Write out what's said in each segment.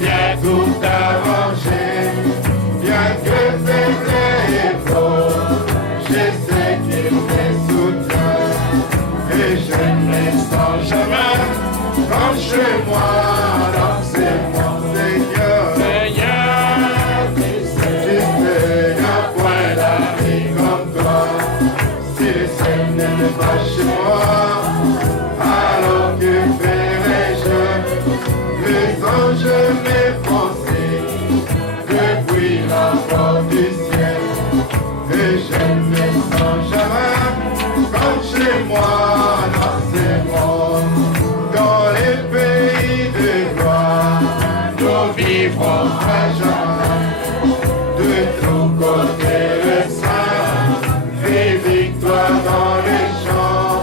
viens tout arranger, bien que faible et fort, je sais qu'il me soutient, et je ne sens jamais, comme chez moi, dans c'est mon Seigneur. Seigneur, tu sais, y a point d'amis comme toi, si le ciel n'était pas chez moi, alors que ferais-je? Les anges m'effraient depuis la porte du ciel, et je ne me sens jamais comme chez moi dans ces mondes. Dans les pays de gloire, nous vivrons à jamais. De tous côtés le sein, des victoires dans les champs,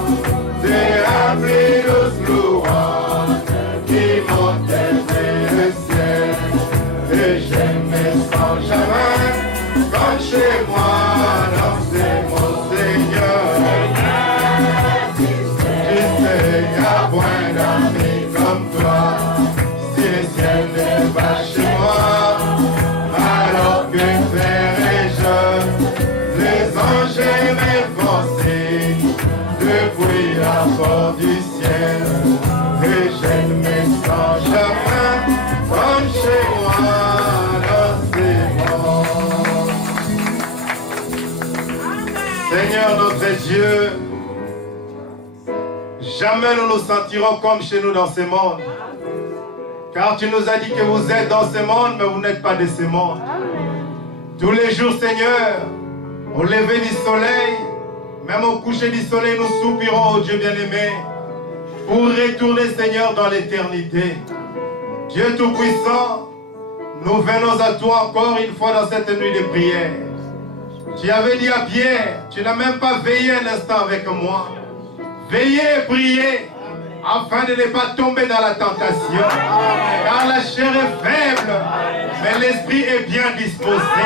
des appelés de louanges qui montent vers le ciel. Et je ne me sens jamais comme chez moi dans ces mots, Seigneur. Tu sais, y a point d'amis comme toi, si le ciel n'est pas chez moi, alors que ferais-je? Les anges m'effraient depuis la porte du ciel, et je ne me sens jamais comme chez moi dans ces mondes. Seigneur notre Dieu, jamais nous nous sentirons comme chez nous dans ces mondes. Car tu nous as dit que vous êtes dans ce monde, mais vous n'êtes pas de ce monde. Tous les jours, Seigneur, au lever du soleil, même au coucher du soleil, nous soupirons, oh Dieu bien-aimé, pour retourner, Seigneur, dans l'éternité. Dieu Tout-Puissant, nous venons à toi encore une fois dans cette nuit de prière. Tu avais dit à Pierre, tu n'as même pas veillé un instant avec moi. Veillez et priez, afin de ne pas tomber dans la tentation. Car la chair est faible, mais l'esprit est bien disposé.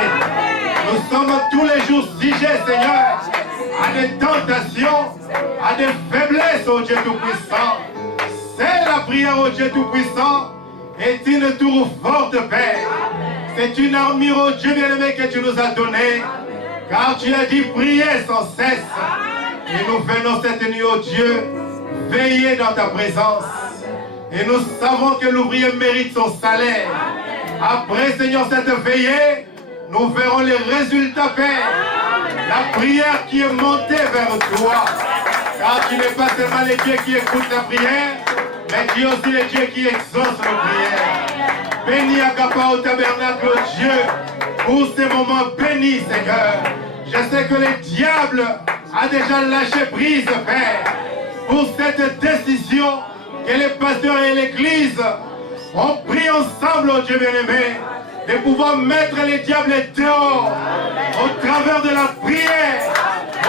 Nous sommes tous les jours sujets, Seigneur, à des tentations, à des faiblesses, ô Dieu Tout-Puissant. C'est la prière, ô Dieu Tout-Puissant, est une tour forte, Père. C'est une armure, ô Dieu bien-aimé, que tu nous as donnée. Car tu as dit prier sans cesse. Et nous venons cette nuit, ô Dieu, veiller dans ta présence. Et nous savons que l'ouvrier mérite son salaire. Après, Seigneur, cette veillée, nous verrons les résultats, Père. La prière qui est montée vers toi. Car tu n'es pas seulement le Dieu qui écoute la prière, mais tu es aussi le Dieu qui exauce nos prières. Bénis Agapa au tabernacle, oh Dieu, pour ces moments bénis, Seigneur. Je sais que le diable a déjà lâché prise, Père, pour cette décision que les pasteurs et l'Église ont pris ensemble, oh Dieu bien-aimé, de pouvoir mettre les diables dehors au travers de la prière,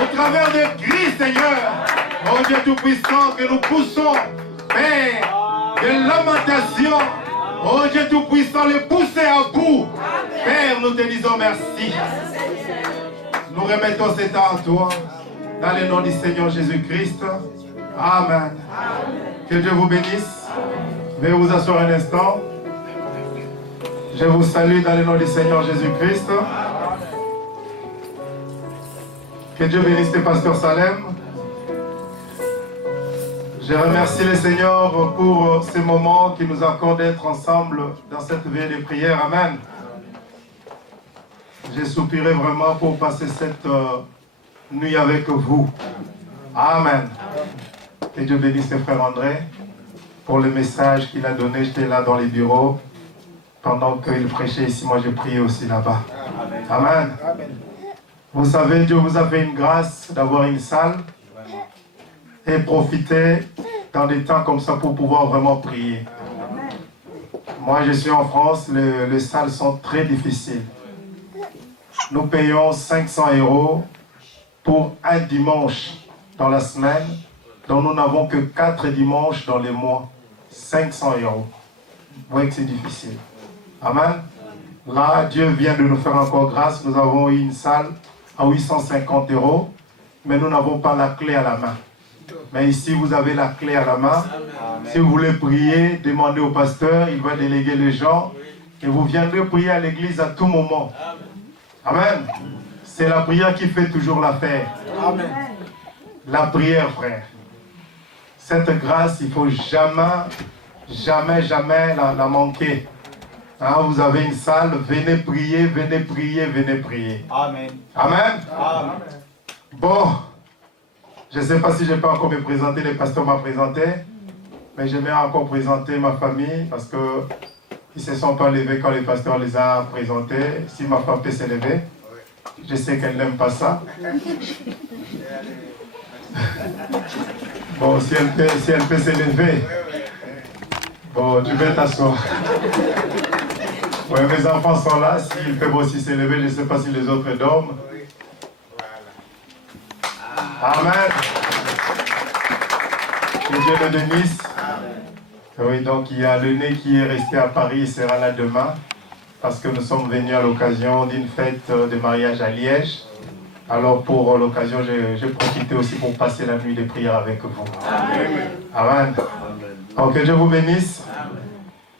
au travers de Christ, Seigneur. Oh Dieu Tout-Puissant, que nous poussons, Père, de lamentation. Oh Dieu Tout-Puissant, les pousser à bout. Père, nous te disons merci. Nous remettons cet temps à toi, dans le nom du Seigneur Jésus-Christ. Amen. Que Dieu vous bénisse. Veuillez vous asseoir un instant. Je vous salue dans le nom du Seigneur Jésus-Christ. Que Dieu bénisse le pasteur Salem. Je remercie le Seigneur pour ce moment qui nous accorde d'être ensemble dans cette veille de prière. Amen. J'ai soupiré vraiment pour passer cette nuit avec vous. Amen. Que Dieu bénisse le frère André pour le message qu'il a donné. J'étais là dans les bureaux. Pendant qu'il prêchait ici, moi je priais aussi là-bas. Amen. Vous savez, Dieu vous a fait une grâce d'avoir une salle et profiter dans des temps comme ça pour pouvoir vraiment prier. Moi je suis en France, les salles sont très difficiles. Nous payons 500 € pour un dimanche dans la semaine, dont nous n'avons que 4 dimanches dans les mois. 500 €. Vous voyez que c'est difficile. Amen. Là, Dieu vient de nous faire encore grâce. Nous avons eu une salle à 850 €, mais nous n'avons pas la clé à la main. Mais ici, vous avez la clé à la main. Si vous voulez prier, demandez au pasteur, il va déléguer les gens et vous viendrez prier à l'église à tout moment. Amen. C'est la prière qui fait toujours l'affaire. Amen. La prière, frère. Cette grâce, il ne faut jamais la manquer. Hein, vous avez une salle, venez prier, venez prier, venez prier. Amen. Amen. Amen. Bon, je ne sais pas si je peux encore me présenter, le pasteur m'a présenté, mais je vais encore présenter ma famille parce qu'ils ne se sont pas levés quand le pasteur les a présentés. Si ma femme peut se lever, je sais qu'elle n'aime pas ça. Bon, si elle peut se lever, bon, tu peux t'asseoir. Ouais, mes enfants sont là, s'ils peuvent aussi se lever, je ne sais pas si les autres dorment. Amen. Que Dieu le bénisse. Oui, donc il y a l'aîné qui est resté à Paris, il sera là demain, parce que nous sommes venus à l'occasion d'une fête de mariage à Liège. Alors pour l'occasion, j'ai profité aussi pour passer la nuit de prière avec vous. Amen. Amen. Donc que Dieu vous bénisse.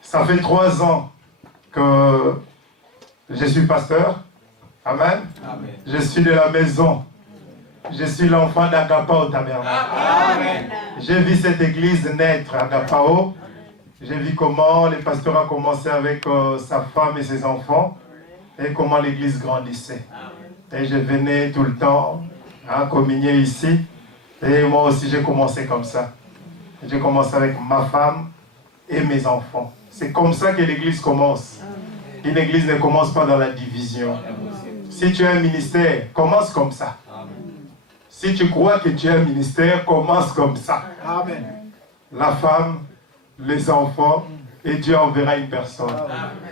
Ça fait 3 ans que je suis pasteur. Amen. Amen. Je suis de la maison. Je suis l'enfant d'Agapao Tabernacle. J'ai vu cette église naître à Agapao. J'ai vu comment le pasteur a commencé avec sa femme et ses enfants et comment l'église grandissait. Et je venais tout le temps communier ici. Et moi aussi, j'ai commencé comme ça. J'ai commencé avec ma femme et mes enfants. C'est comme ça que l'église commence. Une église ne commence pas dans la division. Si tu as un ministère, commence comme ça. Si tu crois que tu as un ministère, commence comme ça. Amen. La femme, les enfants, et Dieu enverra une personne.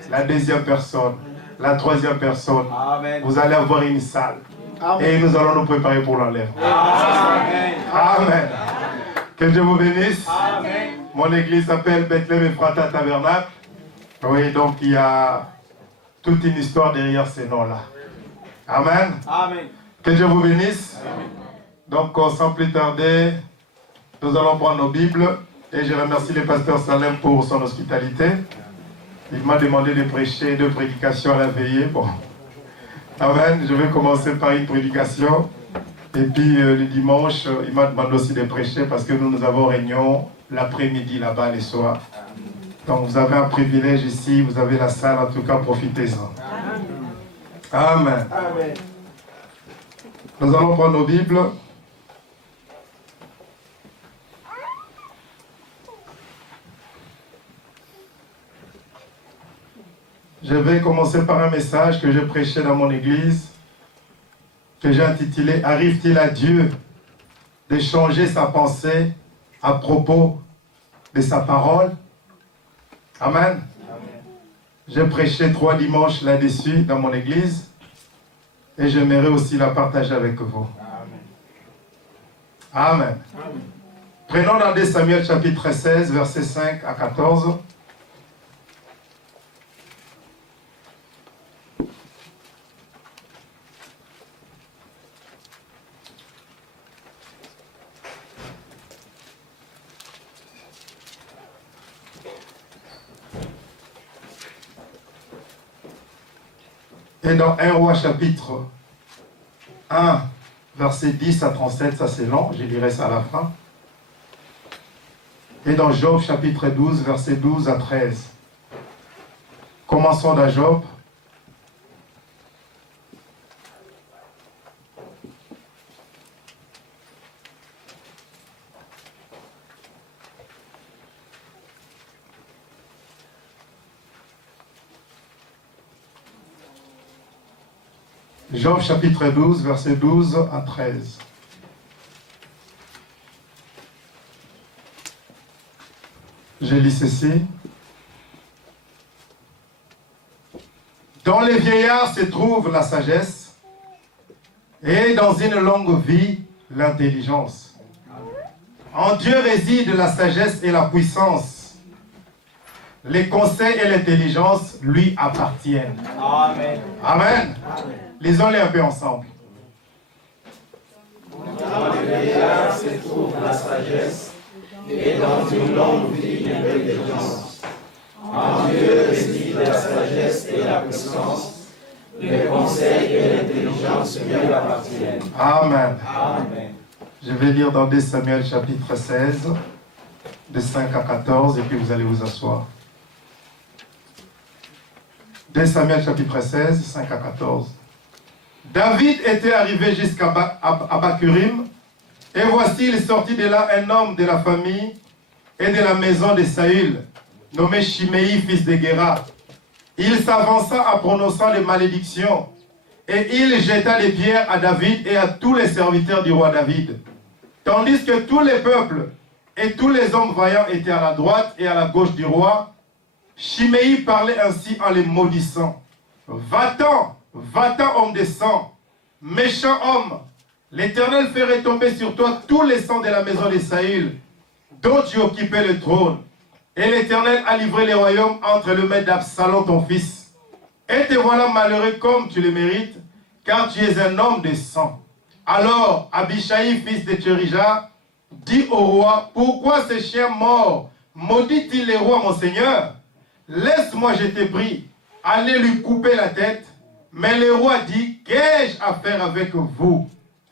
La deuxième personne, la troisième personne. Amen. Vous allez avoir une salle. Amen. Et nous allons nous préparer pour l'enlèvement. Amen. Amen. Que Dieu vous bénisse. Amen. Mon église s'appelle Bethlehem Ephrata Tabernacle. Oui, donc il y a toute une histoire derrière ces noms-là. Amen. Amen. Que Dieu vous bénisse. Amen. Donc, sans plus tarder, nous allons prendre nos Bibles et je remercie le pasteur Salem pour son hospitalité. Il m'a demandé de prêcher 2 prédications à la veillée. Bon. Amen. Je vais commencer par une prédication. Et puis, le dimanche, il m'a demandé aussi de prêcher parce que nous avons réunion l'après-midi là-bas, les soirs. Donc, vous avez un privilège ici, vous avez la salle, en tout cas, profitez-en. Amen. Amen. Nous allons prendre nos Bibles. Je vais commencer par un message que j'ai prêché dans mon église, que j'ai intitulé « Arrive-t-il à Dieu de changer sa pensée à propos de sa parole ?» Amen. Amen. J'ai prêché 3 dimanches là-dessus dans mon église et j'aimerais aussi la partager avec vous. Amen. Amen. Amen. Prenons dans 2 Samuel chapitre 16, versets 5 à 14. Et dans 1 Roi chapitre 1, verset 10 à 37, ça c'est long, je lirai ça à la fin. Et dans Job chapitre 12, verset 12 à 13. Commençons dans Job. Job chapitre 12, verset 12 à 13. Je lis ceci. Dans les vieillards se trouve la sagesse, et dans une longue vie, l'intelligence. En Dieu réside la sagesse et la puissance. Les conseils et l'intelligence lui appartiennent. Amen. Amen. Amen. Lisons-les un peu ensemble. Dans les vieillards se trouve la sagesse, et dans une longue vie d'intelligence. En Dieu réside la sagesse et la puissance, le conseil et l'intelligence lui appartiennent. Amen. Amen. Je vais lire dans 2 Samuel chapitre 16, de 5 à 14, et puis vous allez vous asseoir. 2 Samuel chapitre 16, 5 à 14. David était arrivé jusqu'à Bakurim, et voici il sortit de là un homme de la famille et de la maison de Saül, nommé Shimei, fils de Guéra. Il s'avança en prononçant des malédictions, et il jeta des pierres à David et à tous les serviteurs du roi David. Tandis que tous les peuples et tous les hommes vaillants étaient à la droite et à la gauche du roi, Shimei parlait ainsi en les maudissant. Va-t'en, homme de sang, méchant homme, l'Éternel fait retomber sur toi tous les sangs de la maison de Saül, dont tu occupais le trône. Et l'Éternel a livré les royaumes entre le maître d'Absalom, ton fils. Et te voilà malheureux comme tu le mérites, car tu es un homme de sang. Alors Abishai, fils de Tcherija, dit au roi, pourquoi ce chien mort maudit-il le roi, mon seigneur? Laisse-moi, je te prie, aller lui couper la tête. Mais le roi dit, qu'ai-je à faire avec vous,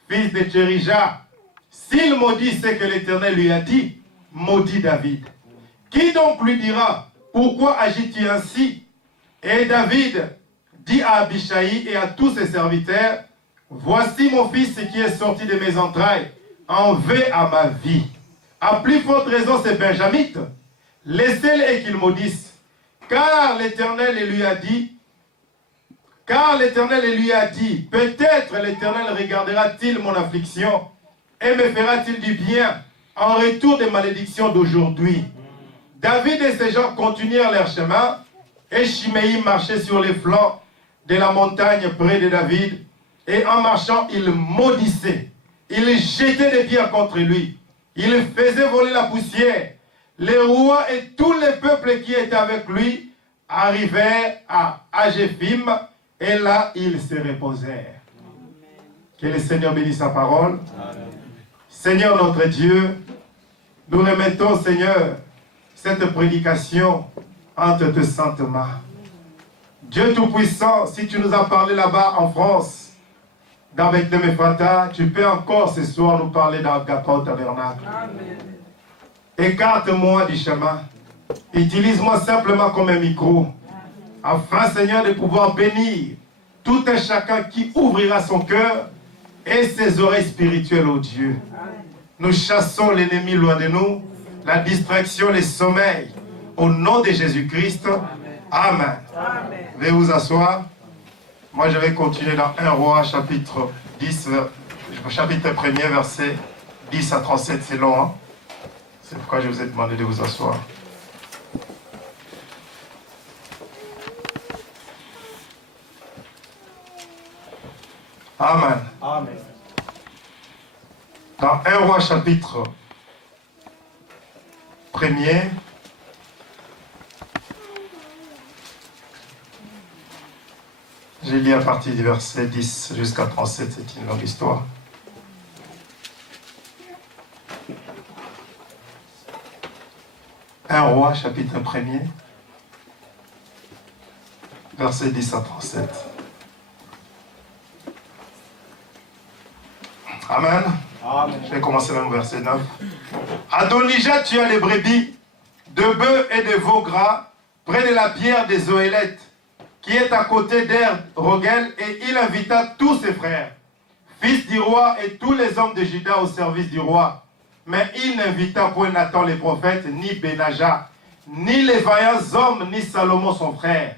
fils de Tcherija? S'il maudit ce que l'Éternel lui a dit, maudit David. Qui donc lui dira, pourquoi agis-tu ainsi? Et David dit à Abishai et à tous ses serviteurs, voici mon fils qui est sorti de mes entrailles, en veut à ma vie. À plus forte raison, c'est Benjamite. Laissez-le et qu'il maudisse. Car l'Éternel lui a dit, peut-être l'Éternel regardera-t-il mon affliction et me fera-t-il du bien en retour des malédictions d'aujourd'hui. David et ses gens continuèrent leur chemin, et Shimei marchait sur les flancs de la montagne près de David, et en marchant, il maudissait, il jetait des pierres contre lui, il faisait voler la poussière. Les rois et tous les peuples qui étaient avec lui arrivèrent à Agéphim, et là, ils se reposèrent. Que le Seigneur bénisse sa parole. Amen. Seigneur notre Dieu, nous remettons, Seigneur, cette prédication entre tes saintes mains. Dieu Tout-Puissant, si tu nous as parlé là-bas en France, dans Bethléem Ephrata, tu peux encore ce soir nous parler dans Gapa Tabernacle. Écarte-moi du chemin. Utilise-moi simplement comme un micro, afin, Seigneur, de pouvoir bénir tout un chacun qui ouvrira son cœur et ses oreilles spirituelles au Dieu. Nous chassons l'ennemi loin de nous, la distraction, les sommeils, au nom de Jésus-Christ. Amen. Amen. Veuillez vous asseoir. Moi, je vais continuer dans 1 Roi, chapitre 10, chapitre 1er, verset 10 à 37. C'est long, hein? C'est pourquoi je vous ai demandé de vous asseoir. Amen. Amen. Dans 1 Roi, chapitre 1er, j'ai lu à partir du verset 10 jusqu'à 37, c'est une longue histoire. Un roi, chapitre 1er, verset 10 à 37. Amen. Amen. Je vais commencer même au verset 9. Adonijah tua les brebis, de bœufs et de veaux gras, près de la pierre des Zoélettes, qui est à côté d'Er Rogel, et il invita tous ses frères, fils du roi et tous les hommes de Juda au service du roi. Mais il n'invita point Nathan les prophètes, ni Benaja, ni les vaillants hommes, ni Salomon son frère.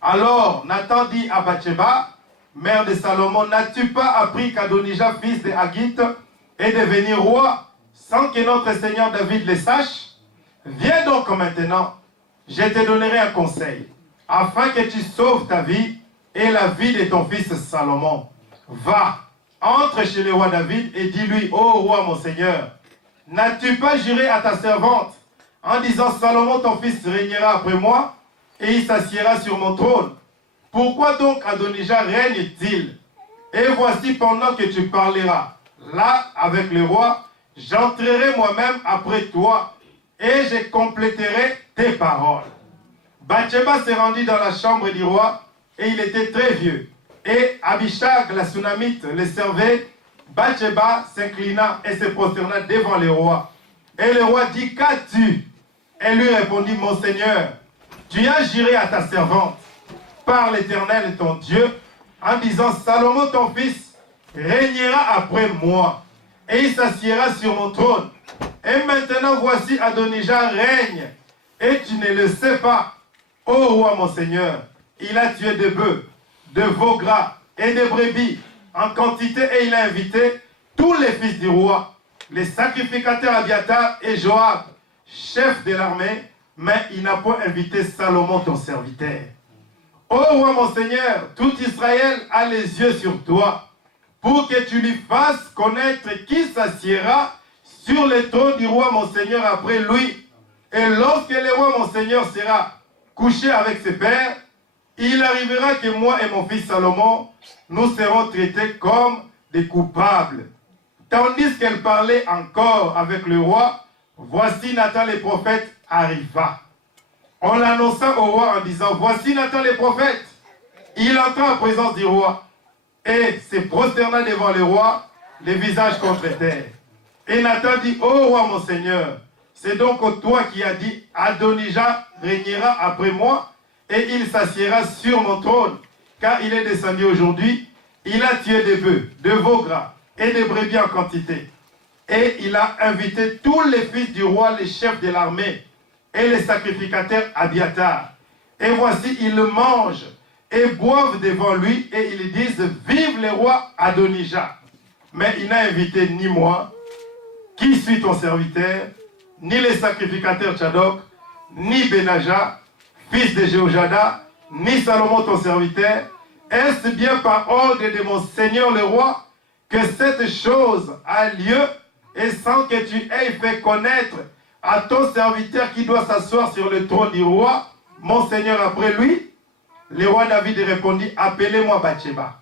Alors Nathan dit à Bathsheba, mère de Salomon, n'as-tu pas appris qu'Adonijah, fils de Haggith, est devenu roi, sans que notre Seigneur David le sache? Viens donc maintenant, je te donnerai un conseil, afin que tu sauves ta vie et la vie de ton fils Salomon. Va, entre chez le roi David et dis-lui, ô roi mon Seigneur, n'as-tu pas juré à ta servante en disant, Salomon ton fils régnera après moi et il s'assiera sur mon trône? Pourquoi donc Adonijah règne-t-il? Et voici, pendant que tu parleras là avec le roi, j'entrerai moi-même après toi et je compléterai tes paroles. Bathsheba se rendit dans la chambre du roi, et il était très vieux. Et Abishag, la Sunamite, le servait. Bathsheba s'inclina et se prosterna devant le roi. Et le roi dit, qu'as-tu? Elle lui répondit, mon Seigneur, tu as juré à ta servante, par l'Éternel ton Dieu, en disant, Salomon ton fils régnera après moi, et il s'assiera sur mon trône. Et maintenant voici Adonijah règne, et tu ne le sais pas. Ô roi mon Seigneur, il a tué des bœufs, de veaux gras et de brebis en quantité, et il a invité tous les fils du roi, les sacrificateurs Abiatar et Joab, chef de l'armée, mais il n'a pas invité Salomon ton serviteur. Ô roi mon Seigneur, tout Israël a les yeux sur toi, pour que tu lui fasses connaître qui s'assiera sur le trône du roi mon Seigneur après lui. Et lorsque le roi mon Seigneur sera couché avec ses pères, il arrivera que moi et mon fils Salomon, nous serons traités comme des coupables. Tandis qu'elle parlait encore avec le roi, voici Nathan le prophète arriva. On l'annonça au roi en disant, voici Nathan le prophète. Il entra en présence du roi et se prosterna devant le roi, les visages contre terre. Et Nathan dit, ô roi mon Seigneur, c'est donc toi qui as dit, Adonijah régnera après moi, et il s'assiera sur mon trône, car il est descendu aujourd'hui, il a tué des bœufs, de veaux gras et des brebis en quantité. Et il a invité tous les fils du roi, les chefs de l'armée, et les sacrificateurs Abiatar. Et voici, ils le mangent et boivent devant lui, et ils disent, vive le roi Adonijah. Mais il n'a invité ni moi, qui suis ton serviteur, ni les sacrificateurs Tchadok, ni Benaja, fils de Jéhojada, ni Salomon ton serviteur. Est-ce bien par ordre de mon Seigneur le roi que cette chose a lieu, et sans que tu aies fait connaître à ton serviteur qui doit s'asseoir sur le trône du roi, mon Seigneur après lui? Le roi David répondit, appelez-moi Bathsheba.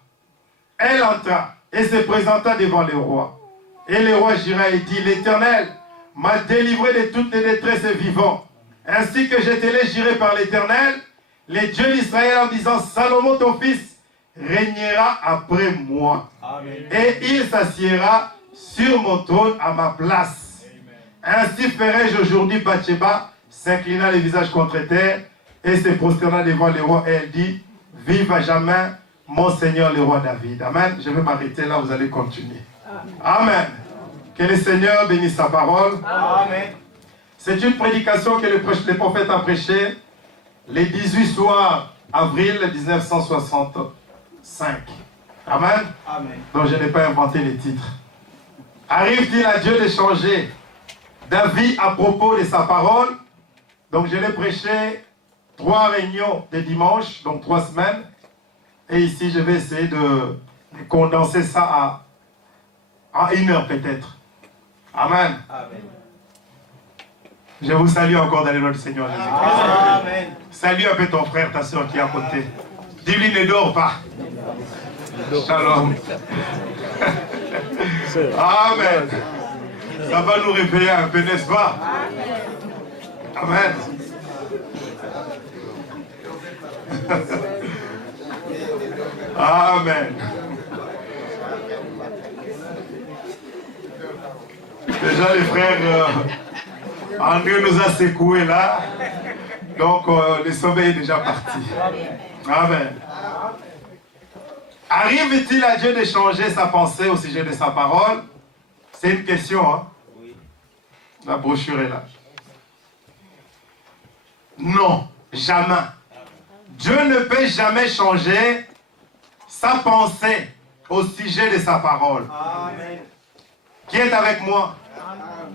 Elle entra et se présenta devant le roi. Et le roi jura et dit, l'Éternel m'a délivré de toutes les détresses vivants, ainsi que je te l'ai juré par l'Éternel, les dieux d'Israël, en disant, Salomon ton fils régnera après moi. Amen. Et il s'assiera sur mon trône à ma place. Amen. Ainsi ferai-je aujourd'hui. Bathsheba s'inclina les visages contre terre et se prosterna devant le roi, et elle dit, vive à jamais mon Seigneur le roi David. Amen. Je vais m'arrêter là, vous allez continuer. Amen. Amen. Que le Seigneur bénisse sa parole. Amen. C'est une prédication que le prophète a prêchée le 18 soir avril 1965. Amen. Amen. Donc je n'ai pas inventé les titres. Arrive-t-il à Dieu de changer d'avis à propos de sa parole? Donc je l'ai prêché 3 réunions de dimanche, donc 3 semaines. Et ici je vais essayer de condenser ça à 1 heure peut-être. Amen. Amen. Je vous salue encore dans le nom du Seigneur Jésus-Christ. Amen. Salue un peu ton frère, ta soeur qui est à côté. Dis-lui, ne dors pas. Shalom. Amen. Ça va nous réveiller un peu, n'est-ce pas? Amen. Amen. Déjà les frères, André nous a secoué là, donc le sommeil est déjà parti. Amen. Arrive-t-il à Dieu de changer sa pensée au sujet de sa parole? C'est une question, hein? La brochure est là. Non, jamais. Dieu ne peut jamais changer sa pensée au sujet de sa parole. Amen. Qui est avec moi?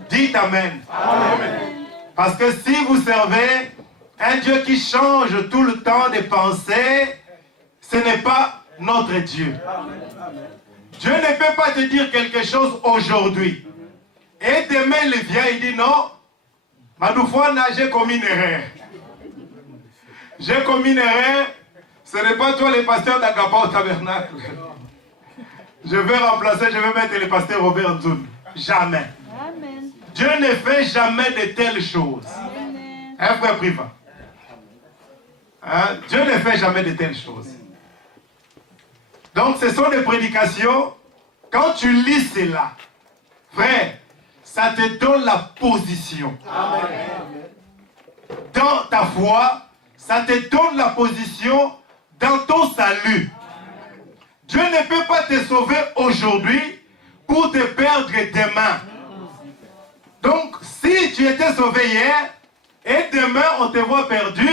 Dites Amen. Amen. Parce que si vous servez un Dieu qui change tout le temps de pensée, ce n'est pas notre Dieu. Amen. Dieu ne peut pas te dire quelque chose aujourd'hui. Et demain, il vient et dit non, Madoufouana, j'ai commis une erreur. J'ai commis une erreur. Ce n'est pas toi le pasteur d'Agapa au tabernacle. Je vais remplacer, je vais mettre le pasteur Robert Nzoun. Jamais. Amen. Dieu ne fait jamais de telles choses. Un frère privat. Hein? Dieu ne fait jamais de telles choses. Donc ce sont des prédications. Quand tu lis cela, frère, ça te donne la position. Dans ta foi, ça te donne la position dans ton salut. Dieu ne peut pas te sauver aujourd'hui pour te perdre demain. Donc, si tu étais sauvé hier et demain on te voit perdu,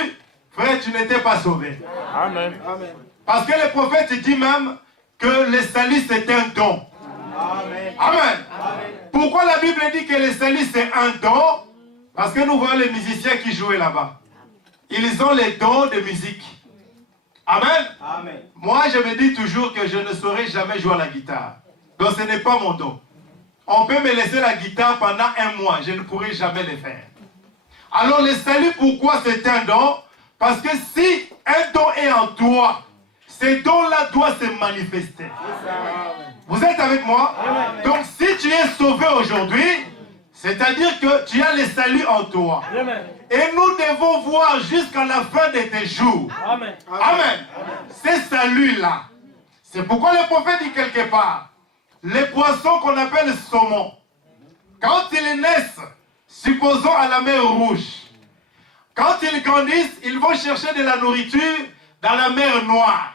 frère, tu n'étais pas sauvé. Amen. Parce que le prophète dit même que le salut c'est un don. Amen. Amen. Pourquoi la Bible dit que le salut c'est un don? Parce que nous voyons les musiciens qui jouaient là-bas. Ils ont les dons de musique. Amen. Amen. Moi, je me dis toujours que je ne saurais jamais jouer à la guitare. Donc, ce n'est pas mon don. On peut me laisser la guitare pendant un mois. Je ne pourrai jamais le faire. Alors, le salut, pourquoi c'est un don? Parce que si un don est en toi, ce don-là doit se manifester. Vous êtes avec moi? Amen. Donc, si tu es sauvé aujourd'hui, c'est-à-dire que tu as le salut en toi. Amen. Et nous devons voir jusqu'à la fin de tes jours. Amen. Amen. C'est salut-là. C'est pourquoi le prophète dit quelque part, les poissons qu'on appelle saumon, quand ils naissent, supposons à la mer Rouge, quand ils grandissent, ils vont chercher de la nourriture dans la mer Noire.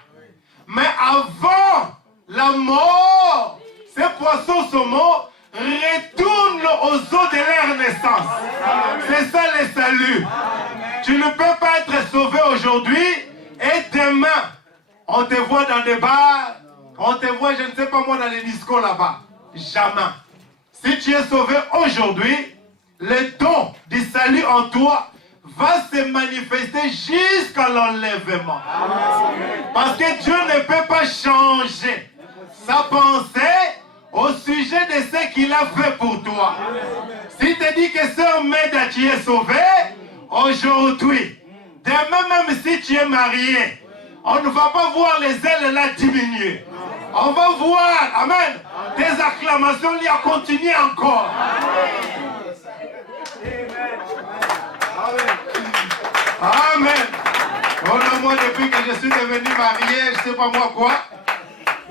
Mais avant la mort, ces poissons saumons retournent aux eaux de leur naissance. C'est ça le salut. Tu ne peux pas être sauvé aujourd'hui et demain, on te voit dans des bars, on te voit, je ne sais pas moi, dans les discos là-bas. Jamais. Si tu es sauvé aujourd'hui, le don du salut en toi va se manifester jusqu'à l'enlèvement. Parce que Dieu ne peut pas changer sa pensée au sujet de ce qu'il a fait pour toi. S'il te dit que sœur Meda, tu es sauvé, aujourd'hui, demain même si tu es marié, on ne va pas voir les ailes là diminuer. On va voir, amen, tes acclamations lui a continué encore. Amen. Moi, depuis que je suis devenu marié, je ne sais pas moi quoi.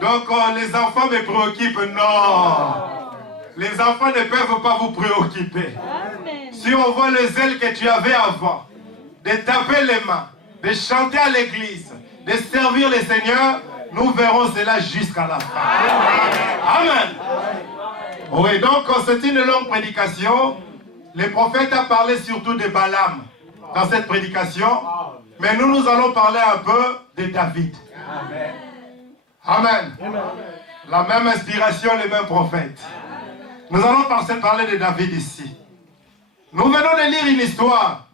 Donc les enfants me préoccupent. Non. Les enfants ne peuvent pas vous préoccuper. Amen. Si on voit le zèle que tu avais avant, de taper les mains, de chanter à l'église, de servir le Seigneur, nous verrons cela jusqu'à la fin. Amen. Oui, donc c'est une longue prédication. Le prophète a parlé surtout de Balaam dans cette prédication. Mais nous allons parler un peu de David. Amen. Amen. La même inspiration, les mêmes prophètes. Nous allons parler de David ici. Nous venons de lire une histoire.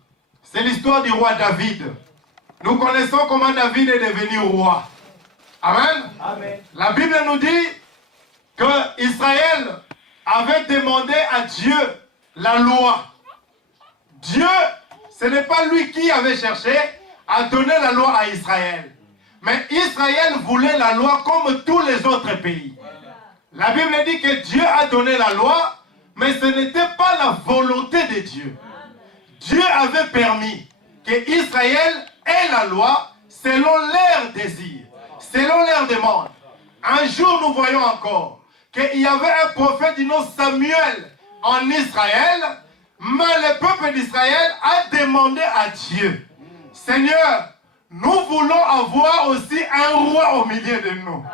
C'est l'histoire du roi David. Nous connaissons comment David est devenu roi. Amen. Amen. La Bible nous dit que Israël avait demandé à Dieu la loi. Dieu, ce n'est pas lui qui avait cherché à donner la loi à Israël. Mais Israël voulait la loi comme tous les autres pays. La Bible dit que Dieu a donné la loi, mais ce n'était pas la volonté de Dieu. Dieu avait permis que Israël ait la loi selon leur désir, selon leur demande. Un jour, nous voyons encore qu'il y avait un prophète du nom Samuel en Israël, mais le peuple d'Israël a demandé à Dieu, Seigneur, nous voulons avoir aussi un roi au milieu de nous,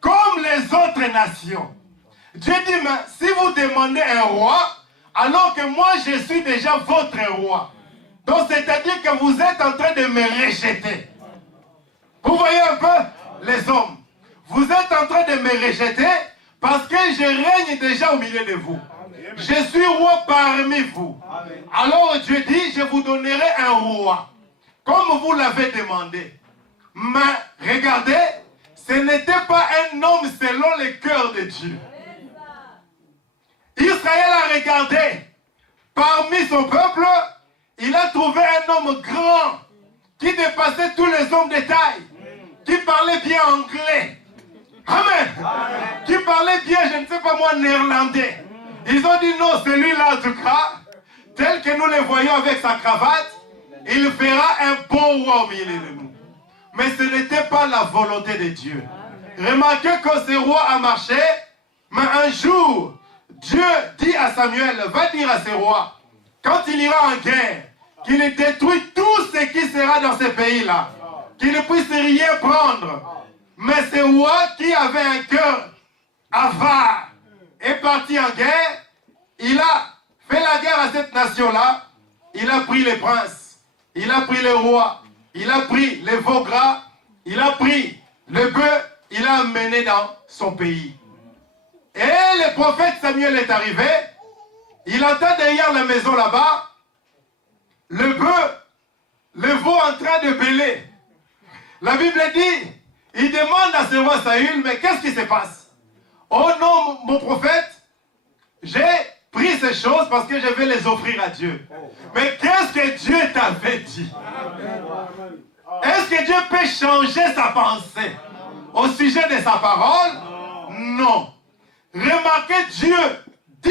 comme les autres nations. Dieu dit, mais si vous demandez un roi, alors que moi je suis déjà votre roi. Donc c'est-à-dire que vous êtes en train de me rejeter. Vous voyez un peu les hommes. Vous êtes en train de me rejeter parce que je règne déjà au milieu de vous. Je suis roi parmi vous. Alors Dieu dit, je vous donnerai un roi, comme vous l'avez demandé. Mais regardez, ce n'était pas un homme selon le cœur de Dieu. Israël a regardé parmi son peuple, il a trouvé un homme grand qui dépassait tous les hommes de taille, qui parlait bien anglais. Amen. Qui parlait bien, je ne sais pas moi, néerlandais. Ils ont dit non, celui-là en tout cas, tel que nous le voyons avec sa cravate, il fera un bon roi au milieu de nous. Mais ce n'était pas la volonté de Dieu. Remarquez que ce roi a marché, mais un jour, Dieu dit à Samuel, va dire à ce roi, quand il ira en guerre, qu'il détruit tout ce qui sera dans ce pays-là, qu'il ne puisse rien prendre. Mais ce roi qui avait un cœur avare est parti en guerre, il a fait la guerre à cette nation-là, il a pris les princes, il a pris les rois, il a pris les veaux gras, il a pris le bœuf, il a amené dans son pays. Et le prophète Samuel est arrivé, il entend derrière la maison là-bas, le bœuf, le veau en train de bêler. La Bible dit, il demande à ce roi Saül, mais qu'est-ce qui se passe? Oh non, mon prophète, j'ai pris ces choses parce que je vais les offrir à Dieu. Mais qu'est-ce que Dieu t'avait dit? Est-ce que Dieu peut changer sa pensée au sujet de sa parole? Non. Remarquez, Dieu dit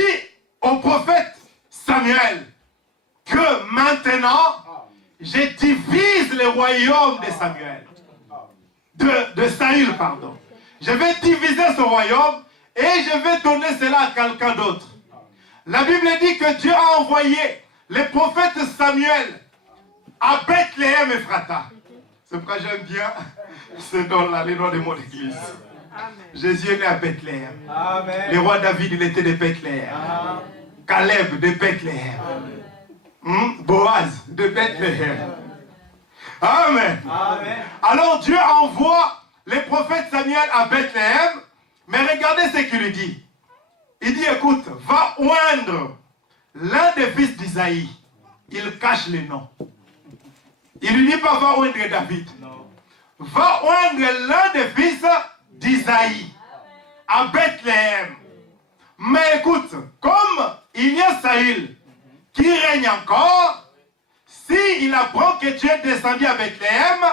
au prophète Samuel que maintenant, je divise le royaume de Samuel. De Saül, pardon. Je vais diviser ce royaume et je vais donner cela à quelqu'un d'autre. La Bible dit que Dieu a envoyé le prophète Samuel à Bethléem Ephrata. C'est pourquoi j'aime bien ce nom-là, le nom de mon église. Jésus est né à Bethléem. Amen. Le roi David, il était de Bethléem. Amen. Caleb de Bethléem. Boaz de Bethléem. Amen. Amen. Alors Dieu envoie le prophète Samuel à Bethléem, mais regardez ce qu'il lui dit. Il dit, écoute, va oindre l'un des fils d'Isaïe. Il cache les noms. Il lui dit pas, va oindre David. Non. Va oindre l'un des fils d'Isaïe à Bethléem. Mais écoute, comme il y a Saül qui règne encore, s'il apprend que Dieu est descendu à Bethléem,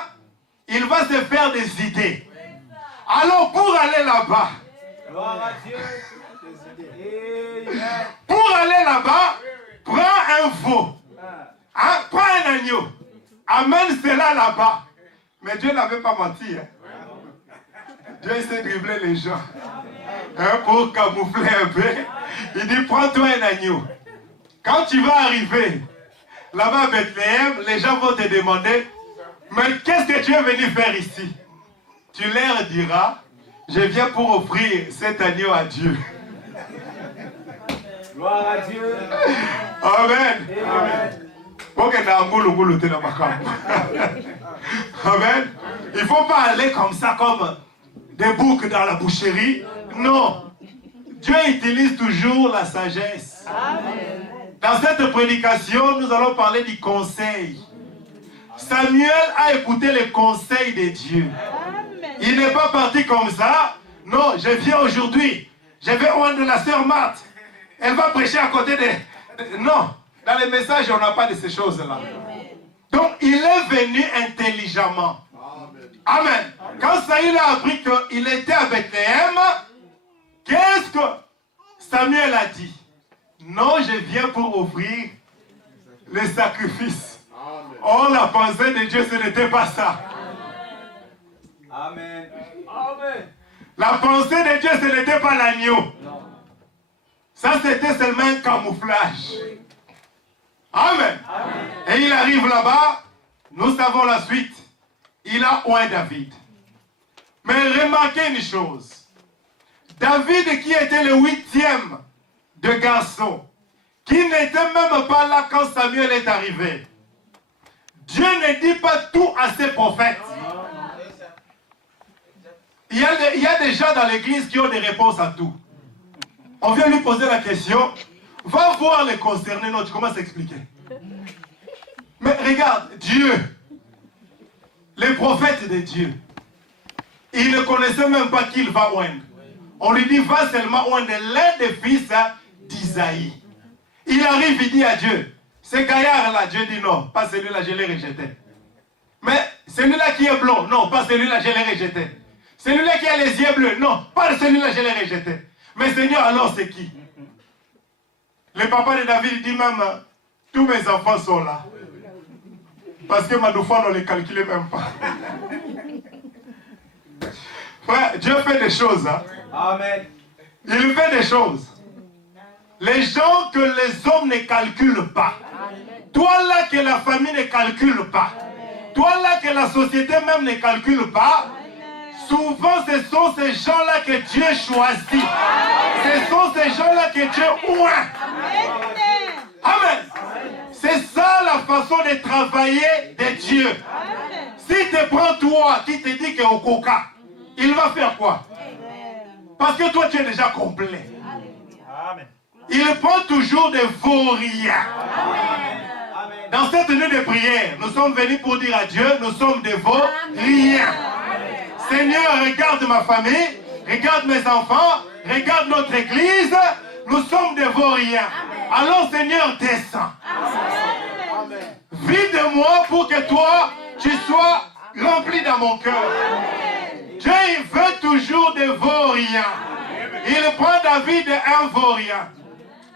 il va se faire des idées. Alors pour aller là-bas, prends un veau, prends un agneau, amène cela là-bas. Mais Dieu n'avait pas menti. Dieu essaie de dribbler les gens pour camoufler un peu. Il dit, prends-toi un agneau. Quand tu vas arriver là-bas à Bethléem, les gens vont te demander, mais qu'est-ce que tu es venu faire ici? Tu leur diras, je viens pour offrir cet agneau à Dieu. Gloire à Dieu. Amen. Amen. Il ne faut pas aller comme ça, comme des boucs dans la boucherie. Non. Dieu utilise toujours la sagesse. Amen. Dans cette prédication, nous allons parler du conseil. Samuel a écouté les conseils de Dieu. Amen. Il n'est pas parti comme ça. Non, je viens aujourd'hui. Je vais oindre la sœur Marthe. Elle va prêcher à côté de... Non, dans les messages, on n'a pas de ces choses-là. Donc, il est venu intelligemment. Amen. Quand Saül a appris qu'il était à Bethléem, qu'est-ce que Samuel a dit? Non, je viens pour offrir les sacrifices. Oh, la pensée de Dieu, ce n'était pas ça. Amen. Amen. La pensée de Dieu, ce n'était pas l'agneau. Ça, c'était seulement un camouflage. Amen. Amen. Et il arrive là-bas, nous savons la suite. Il a oint David. Mais remarquez une chose. David, qui était le 8e de garçons, qui n'était même pas là quand Samuel est arrivé. Dieu ne dit pas tout à ses prophètes. Il y a des gens dans l'église qui ont des réponses à tout. On vient lui poser la question, va voir les concernés, non, tu commences à expliquer. Mais regarde, Dieu, les prophètes de Dieu, il ne connaissait même pas qui il va oindre. On lui dit, va seulement oindre l'un des fils d'Isaïe. Il arrive, il dit à Dieu, ce gaillard-là, Dieu dit non, pas celui-là, je l'ai rejeté. Mais celui-là qui est blond, non, pas celui-là, je l'ai rejeté. Celui-là qui a les yeux bleus, non, pas celui-là, je l'ai rejeté. Mais Seigneur, alors c'est qui? Le papa de David dit même, tous mes enfants sont là. Parce que Madoufan, on ne les calculait même pas. Frère, Dieu fait des choses. Hein. Amen. Il fait des choses. Les gens que les hommes ne calculent pas. Toi là que la famille ne calcule pas. Toi là que la société même ne calcule pas. Souvent ce sont ces gens-là que Dieu choisit. Ce sont ces gens-là que Dieu oint. Amen. C'est ça la façon de travailler de Dieu. Si tu prends toi qui te dit que au coca, il va faire quoi? Parce que toi tu es déjà complet. Amen. Il prend toujours des vauriens. Dans cette nuit de prière, nous sommes venus pour dire à Dieu, nous sommes des vauriens. Seigneur, regarde ma famille, regarde mes enfants, regarde notre église, nous sommes des vauriens. Alors Seigneur, descends. Vide-moi pour que toi, tu sois rempli dans mon cœur. Dieu, il veut toujours des vauriens. Il prend David un vaurien.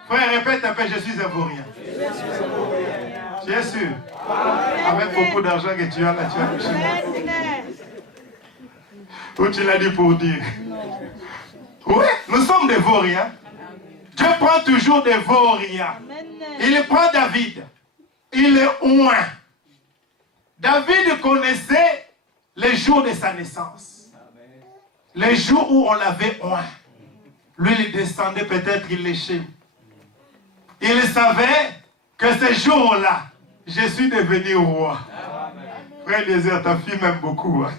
Frère, répète un peu, je suis un vaurien. Tu es sûr? Avec beaucoup d'argent que tu as là, tu as touché. Ou tu l'as dit pour dire? Oui, nous sommes des vauriens. Dieu prend toujours des vauriens. Il prend David. Il est oint. David connaissait les jours de sa naissance. Les jours où on l'avait oint. Lui, il descendait peut-être, il léchait. Il savait que ce jour-là, je suis devenu roi. Frère Désir, ta fille m'aime beaucoup. Hein.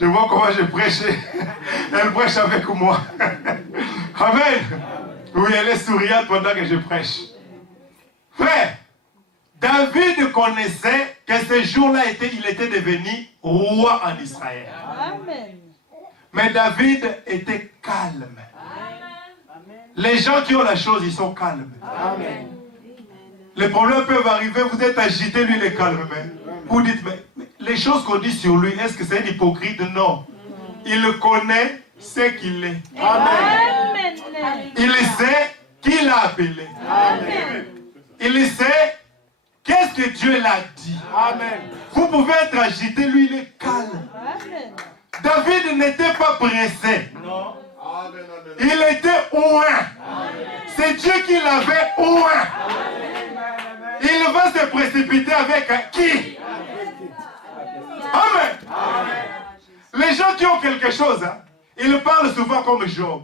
Je vois comment je prêchais. Elle prêche avec moi. Amen. Oui, elle est souriante pendant que je prêche. Frère, David connaissait que ce jour-là, il était devenu roi en Israël. Amen. Mais David était calme. Amen. Les gens qui ont la chose, ils sont calmes. Amen. Les problèmes peuvent arriver, vous êtes agité, lui il est calme. Vous dites, mais les choses qu'on dit sur lui, est-ce que c'est un hypocrite? Non. Il connaît ce qu'il est. Amen. Il sait qui l'a appelé. Amen. Il sait qu'est-ce que Dieu l'a dit. Amen. Vous pouvez être agité, lui il est calme. Amen. David n'était pas pressé. Non. Il était oint. C'est Dieu qui l'avait oint. Il va se précipiter avec qui? Amen. Amen. Les gens qui ont quelque chose, hein, ils parlent souvent comme Job.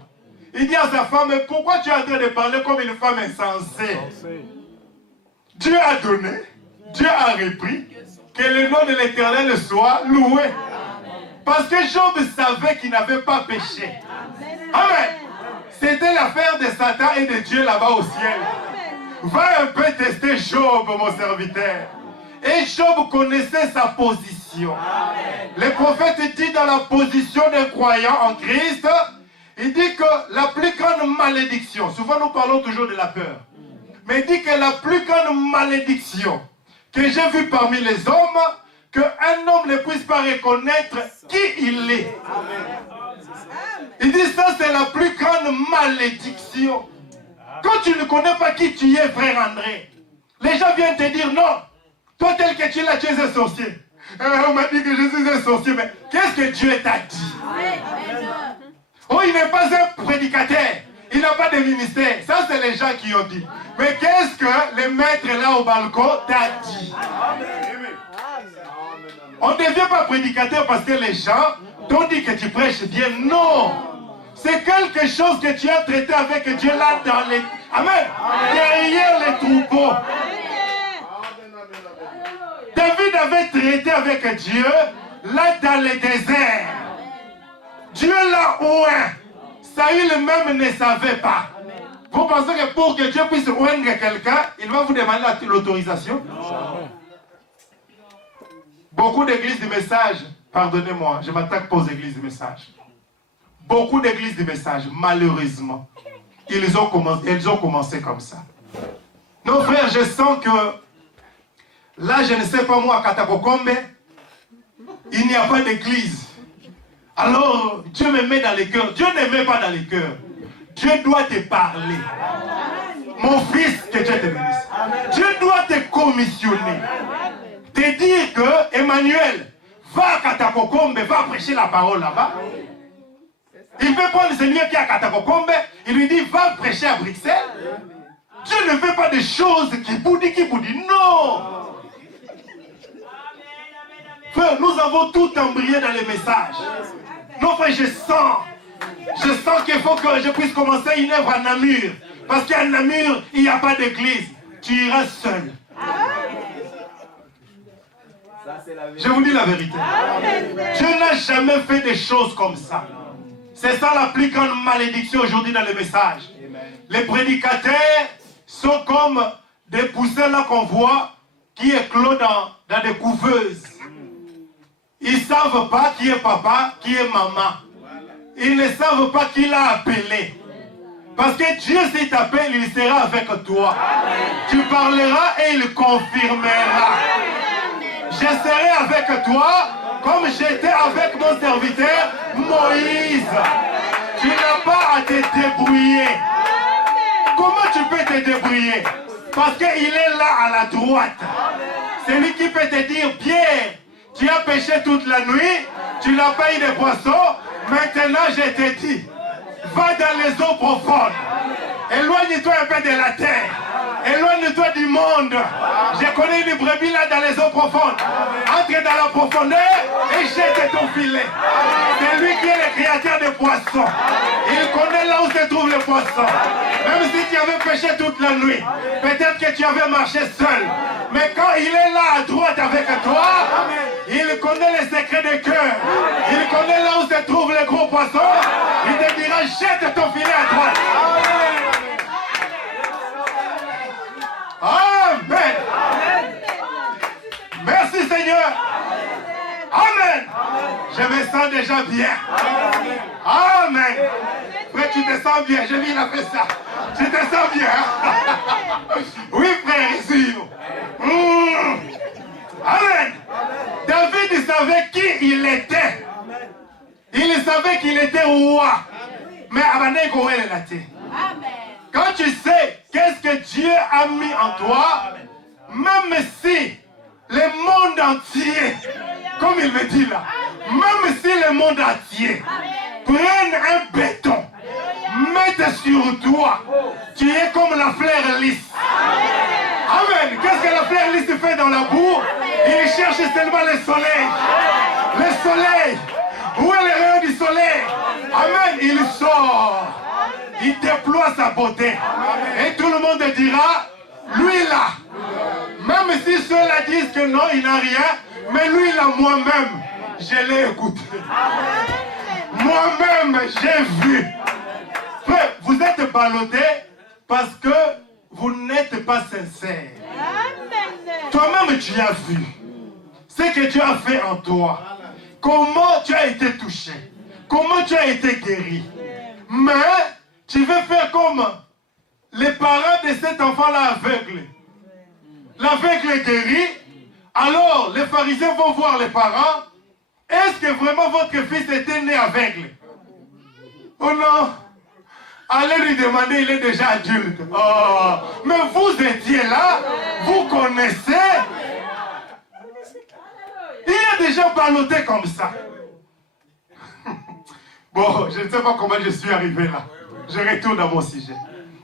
Il dit à sa femme, pourquoi tu es en train de parler comme une femme insensée? Dieu a donné, Dieu a repris, que le nom de l'Éternel soit loué. Parce que Job savait qu'il n'avait pas péché. Amen. C'était l'affaire de Satan et de Dieu là-bas au ciel. Va un peu tester Job, mon serviteur. Et Job connaissait sa position. Amen. Le prophète dit dans la position des croyants en Christ, il dit que la plus grande malédiction, souvent nous parlons toujours de la peur, mais il dit que la plus grande malédiction que j'ai vue parmi les hommes, qu'un homme ne puisse pas reconnaître qui il est. Amen. Il dit ça c'est la plus grande malédiction. Quand tu ne connais pas qui tu es, frère André, les gens viennent te dire non. Toi tel que tu es là, tu es un sorcier. On m'a dit que je suis un sorcier, mais qu'est-ce que Dieu t'a dit? Oh, il n'est pas un prédicateur. Il n'a pas de ministère. Ça, c'est les gens qui ont dit. Mais qu'est-ce que le maître là au balcon t'a dit? On ne devient pas prédicateur parce que les gens t'ont dit que tu prêches bien. Non. C'est quelque chose que tu as traité avec Dieu là dans les... Amen. Derrière les troupeaux. David avait traité avec Dieu là dans le désert. Dieu l'a oint. Saül même ne savait pas. Vous pensez que pour que Dieu puisse oindre quelqu'un, il va vous demander l'autorisation? Non. Beaucoup d'églises du message, pardonnez-moi, je m'attaque pas aux églises du message. Beaucoup d'églises du message, malheureusement, elles ont commencé comme ça. Non frère, je sens que là, je ne sais pas moi, à Katakokombe, il n'y a pas d'église. Alors, Dieu me met dans les cœurs. Dieu ne met pas dans les cœurs. Dieu doit te parler. Mon fils, que Dieu te bénisse. Dieu doit te commissionner. Te dire que Emmanuel, va à Katakokombe, va prêcher la parole là-bas. Il veut prendre le Seigneur qui est à Katakokombe, il lui dit, va prêcher à Bruxelles. Dieu ne fait pas des choses qui boudit. Non. Frère, nous avons tout embrayé dans les messages. Non, frère, je sens qu'il faut que je puisse commencer une œuvre à Namur. Parce qu'à Namur, il n'y a pas d'église. Tu iras seul. Je vous dis la vérité. Dieu n'a jamais fait des choses comme ça. C'est ça la plus grande malédiction aujourd'hui dans les messages. Les prédicateurs sont comme des poussins là qu'on voit qui éclosent dans des couveuses. Ils ne savent pas qui est papa, qui est maman. Ils ne savent pas qui l'a appelé. Parce que Dieu, s'il t'appelle, il sera avec toi. Tu parleras et il confirmera. Je serai avec toi comme j'étais avec mon serviteur Moïse. Tu n'as pas à te débrouiller. Comment tu peux te débrouiller? Parce qu'il est là à la droite. C'est lui qui peut te dire, Pierre, tu as pêché toute la nuit, tu n'as pas eu de poisson, maintenant je te dis, va dans les eaux profondes. Éloigne-toi un peu de la terre. Éloigne-toi du monde. Je connais une brebis là dans les eaux profondes. Entre dans la profondeur et jette ton filet. C'est lui qui est le créateur des poissons. Il connaît là où se trouve le poisson. Même si tu avais pêché toute la nuit, peut-être que tu avais marché seul. Mais quand il est là à droite avec toi, il connaît les secrets des cœurs. Il connaît là où se trouve le gros poisson. Il te dira, jette ton filet à droite. Amen. Merci Seigneur. Amen. Je me sens déjà bien. Amen. Frère, tu te sens bien. Je viens de faire ça. Tu te sens bien. Oui, frère, ici. Amen. David savait qui il était. Il savait qu'il était roi. Mais Abané Goël est là. Quand tu sais qu'est-ce que Dieu a mis en toi, même si le monde entier, comme il me dit là, même si le monde entier prenne un béton, mette sur toi, tu es comme la fleur lisse. Amen. Qu'est-ce que la fleur lisse fait dans la boue? Il cherche seulement le soleil. Le soleil. Où est le rayon du soleil? Amen. Il sort. Il déploie sa beauté. Et tout le monde dira, lui là. Même si ceux-là disent que non, il n'a rien, mais lui là, moi-même, je l'ai écouté. Moi-même, j'ai vu. Frère, vous êtes ballotté parce que vous n'êtes pas sincère. Toi-même, tu as vu ce que Dieu a fait en toi. Comment tu as été touché. Comment tu as été guéri. Mais tu veux faire comme les parents de cet enfant-là aveugle. L'aveugle est guéri. Alors, les pharisiens vont voir les parents. Est-ce que vraiment votre fils était né aveugle? Oh non. Allez lui demander, il est déjà adulte. Oh, mais vous étiez là. Vous connaissez. Il est déjà ballotté comme ça. Bon, je ne sais pas comment je suis arrivé là. Je retourne à mon sujet.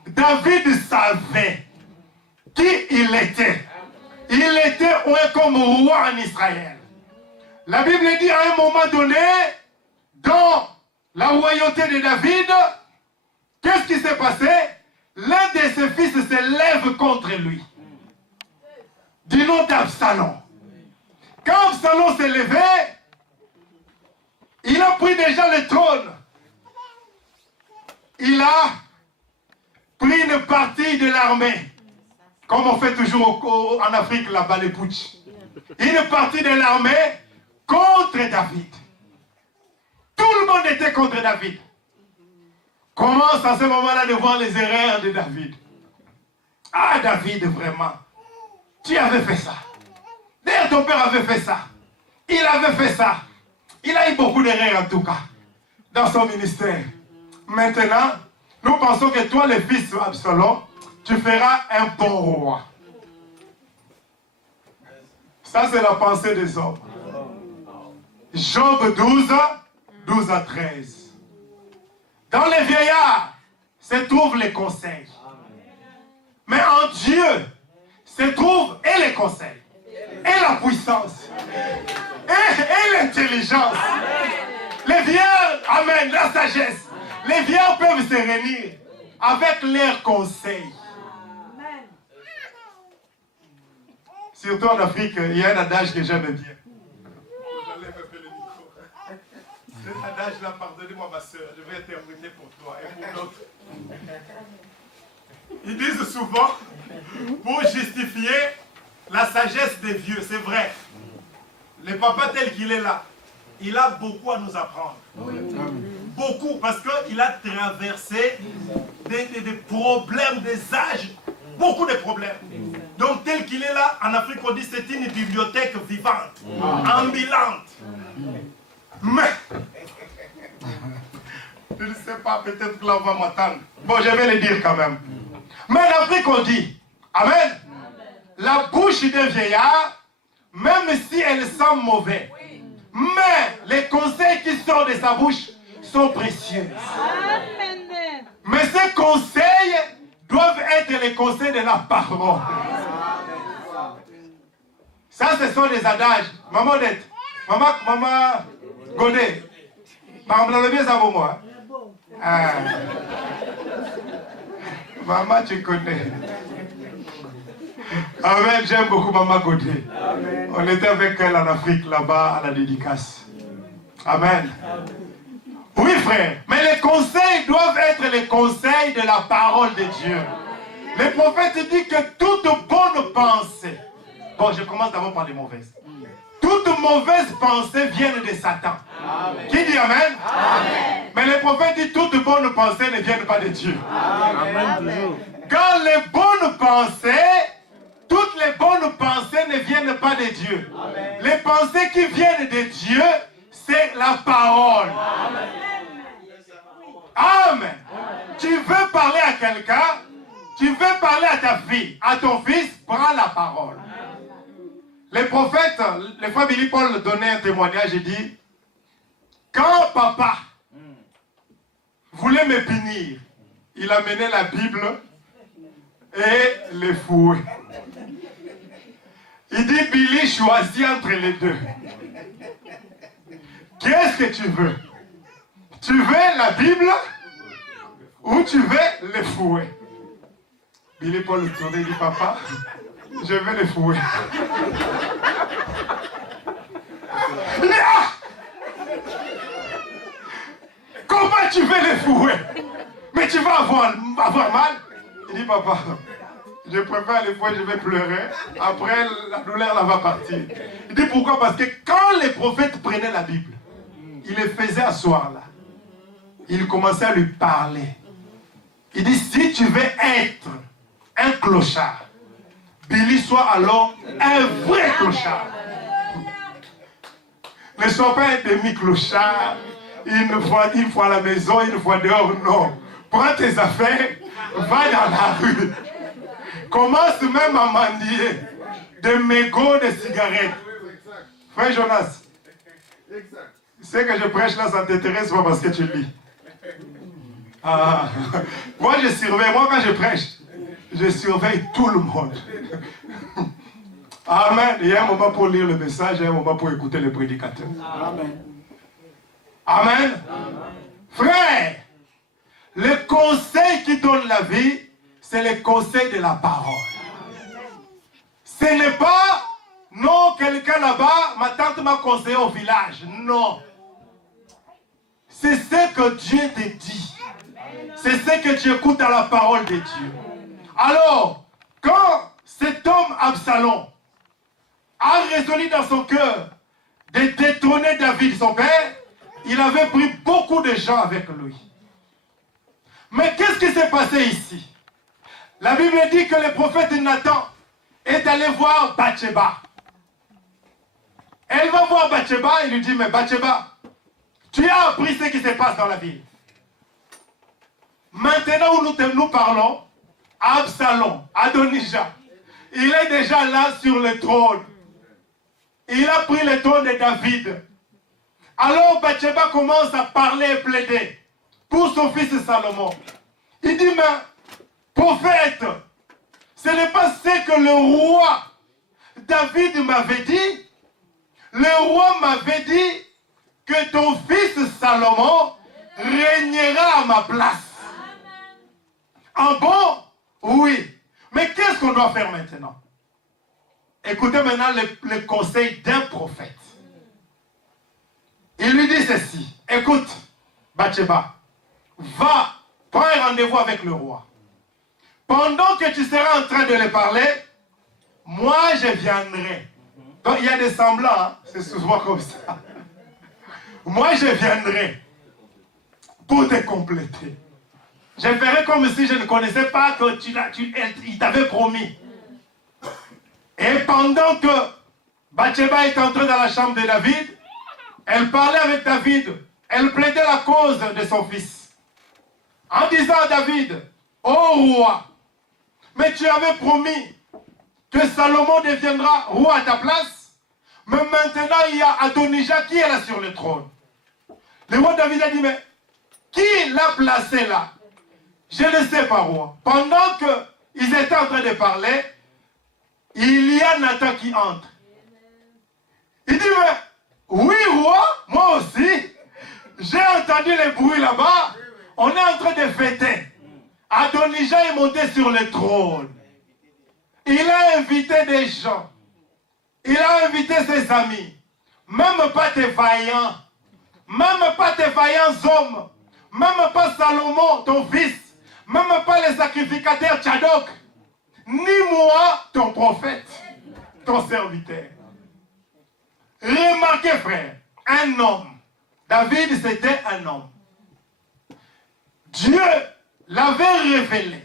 David savait qui il était. Il était comme roi en Israël. La Bible dit à un moment donné, dans la royauté de David, qu'est-ce qui s'est passé? L'un de ses fils se lève contre lui. Du nom d'Absalom. Quand Absalom s'est levé, il a pris déjà le trône. Il a pris une partie de l'armée, comme on fait toujours en Afrique, là-bas, les putsch. Une partie de l'armée contre David. Tout le monde était contre David. Commence à ce moment-là de voir les erreurs de David. Ah, David, vraiment, tu avais fait ça. D'ailleurs, ton père avait fait ça. Il avait fait ça. Il a eu beaucoup d'erreurs en tout cas, dans son ministère. Maintenant, nous pensons que toi, le fils Absalom, tu feras un bon roi. Ça, c'est la pensée des hommes. Job 12, 12 à 13. Dans les vieillards se trouvent les conseils. Mais en Dieu se trouvent et les conseils, et la puissance, et l'intelligence. Les vieillards, amen, la sagesse. Les vieillards peuvent se réunir avec leurs conseils. Surtout en Afrique, il y a un adage que j'aime bien. Cet adage-là, pardonnez-moi ma soeur, je vais interpréter pour toi et pour d'autres. Ils disent souvent, pour justifier la sagesse des vieux, c'est vrai. Le papa tel qu'il est là, il a beaucoup à nous apprendre. Beaucoup, parce qu'il a traversé des problèmes, des âges, beaucoup de problèmes. Donc tel qu'il est là, en Afrique on dit c'est une bibliothèque vivante, ambulante. Mais, je ne sais pas, peut-être que là on va m'attendre. Bon, je vais le dire quand même. Mais en Afrique on dit, amen, la bouche d'un vieillard, même si elle sent mauvais, mais les conseils qui sortent de sa bouche sont précieux. Mais ces conseils doivent être les conseils de la parole. Ça, ce sont des adages. Maman Odette, maman Godet, maman le bien ça pour moi. Ah. Maman, tu connais. Amen, j'aime beaucoup maman Godet. On était avec elle en Afrique, là-bas, à la dédicace. Amen. Oui, frère, mais les conseils doivent être les conseils de la parole de Dieu. Le prophète dit que toute bonne pensée, bon, je commence d'abord par les mauvaises. Toute mauvaise pensée vient de Satan. Amen. Qui dit amen? Amen. Mais le prophète dit toute bonne pensée ne vient pas de Dieu. Amen. Quand les bonnes pensées, toutes les bonnes pensées ne viennent pas de Dieu. Amen. Les pensées qui viennent de Dieu, c'est la parole. Amen. Amen. Tu veux parler à quelqu'un, tu veux parler à ta fille, à ton fils, prends la parole. Les prophètes, le frère Billy Paul donnait un témoignage et dit, quand papa voulait me punir, il amenait la Bible et les fouets. Il dit, Billy, choisis entre les deux. Qu'est-ce que tu veux? Tu veux la Bible ou tu veux les fouets? Billy Paul le tournait et dit, papa, je veux les fouets. Comment tu veux les fouets? Mais tu vas avoir mal. Il dit, papa, je préfère les fouets, je vais pleurer. Après, la douleur là va partir. Il dit, pourquoi? Parce que quand les prophètes prenaient la Bible, ils les faisaient asseoir là. Il commençait à lui parler. Il dit, si tu veux être un clochard, Billy soit alors un vrai clochard. Ne sois pas un demi-clochard, une fois à la maison, une fois dehors, non. Prends tes affaires, va dans la rue. Commence même à mendier des mégots de cigarettes. Frère Jonas, ce que je prêche là, ça t'intéresse pas parce que tu lis. Ah. Moi je surveille, moi quand je prêche, je surveille tout le monde. Amen. Il y a un moment pour lire le message et un moment pour écouter le prédicateur. Amen. Amen. Frère, le conseil qui donne la vie, c'est le conseil de la parole. Ce n'est pas, non, quelqu'un là-bas, ma tante m'a conseillé au village. Non. C'est ce que Dieu te dit. C'est ce que tu écoutes dans la parole de Dieu. Alors, quand cet homme Absalom a résolu dans son cœur de détrôner David, son père, il avait pris beaucoup de gens avec lui. Mais qu'est-ce qui s'est passé ici? La Bible dit que le prophète Nathan est allé voir Bathsheba. Elle va voir Bathsheba, il lui dit, mais Bathsheba, tu as appris ce qui se passe dans la ville. Maintenant où nous parlons, Absalom, Adonijah, il est déjà là sur le trône. Il a pris le trône de David. Alors Bathsheba commence à parler et plaider pour son fils Salomon. Il dit, mais prophète, ce n'est pas ce que le roi David m'avait dit. Le roi m'avait dit que ton fils Salomon régnera à ma place. Ah bon? Oui. Mais qu'est-ce qu'on doit faire maintenant? Écoutez maintenant le conseil d'un prophète. Il lui dit ceci. Écoute, Bathsheba, va, prends un rendez-vous avec le roi. Pendant que tu seras en train de lui parler, moi je viendrai. Donc il y a des semblants, hein? C'est souvent comme ça. Moi je viendrai pour te compléter. Je ferai comme si je ne connaissais pas que il t'avait promis. Et pendant que Bathsheba est entrée dans la chambre de David, elle parlait avec David. Elle plaidait la cause de son fils. En disant à David, ô roi, mais tu avais promis que Salomon deviendra roi à ta place. Mais maintenant, il y a Adonijah qui est là sur le trône. Le roi David a dit, mais qui l'a placé là? Je ne sais pas, roi. Pendant qu'ils étaient en train de parler, il y a Nathan qui entre. Il dit, mais oui, roi, moi aussi. J'ai entendu les bruits là-bas. On est en train de fêter. Adonijah est monté sur le trône. Il a invité des gens. Il a invité ses amis. Même pas tes vaillants. Même pas tes vaillants hommes. Même pas Salomon, ton fils. Même pas les sacrificateurs Tchadok. Ni moi, ton prophète. Ton serviteur. Remarquez, frère. Un homme. David, c'était un homme. Dieu l'avait révélé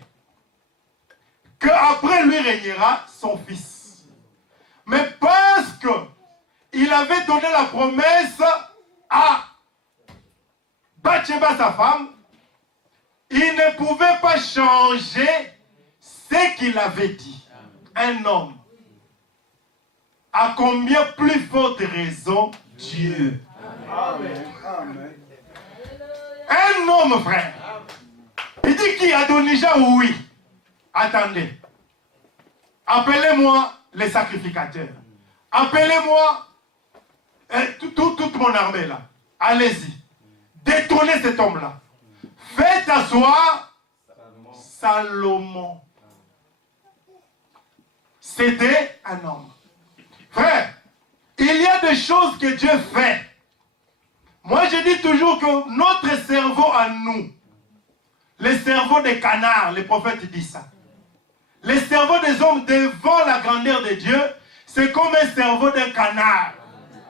qu'après lui régnera son fils. Mais parce qu'il avait donné la promesse à Bathsheba, sa femme, il ne pouvait pas changer ce qu'il avait dit. Un homme. À combien plus forte raison Dieu? Amen. Amen. Un homme, frère. Il dit qui? Adonijah? Oui. Attendez. Appelez-moi les sacrificateurs. Appelez-moi toute mon armée là. Allez-y. Détrônez cet homme-là. Faites asseoir Salomon. C'était un homme. Frère, il y a des choses que Dieu fait. Moi, je dis toujours que notre cerveau à nous, le cerveau des canards, les prophètes disent ça. Le cerveau des hommes devant la grandeur de Dieu, c'est comme un cerveau d'un canard.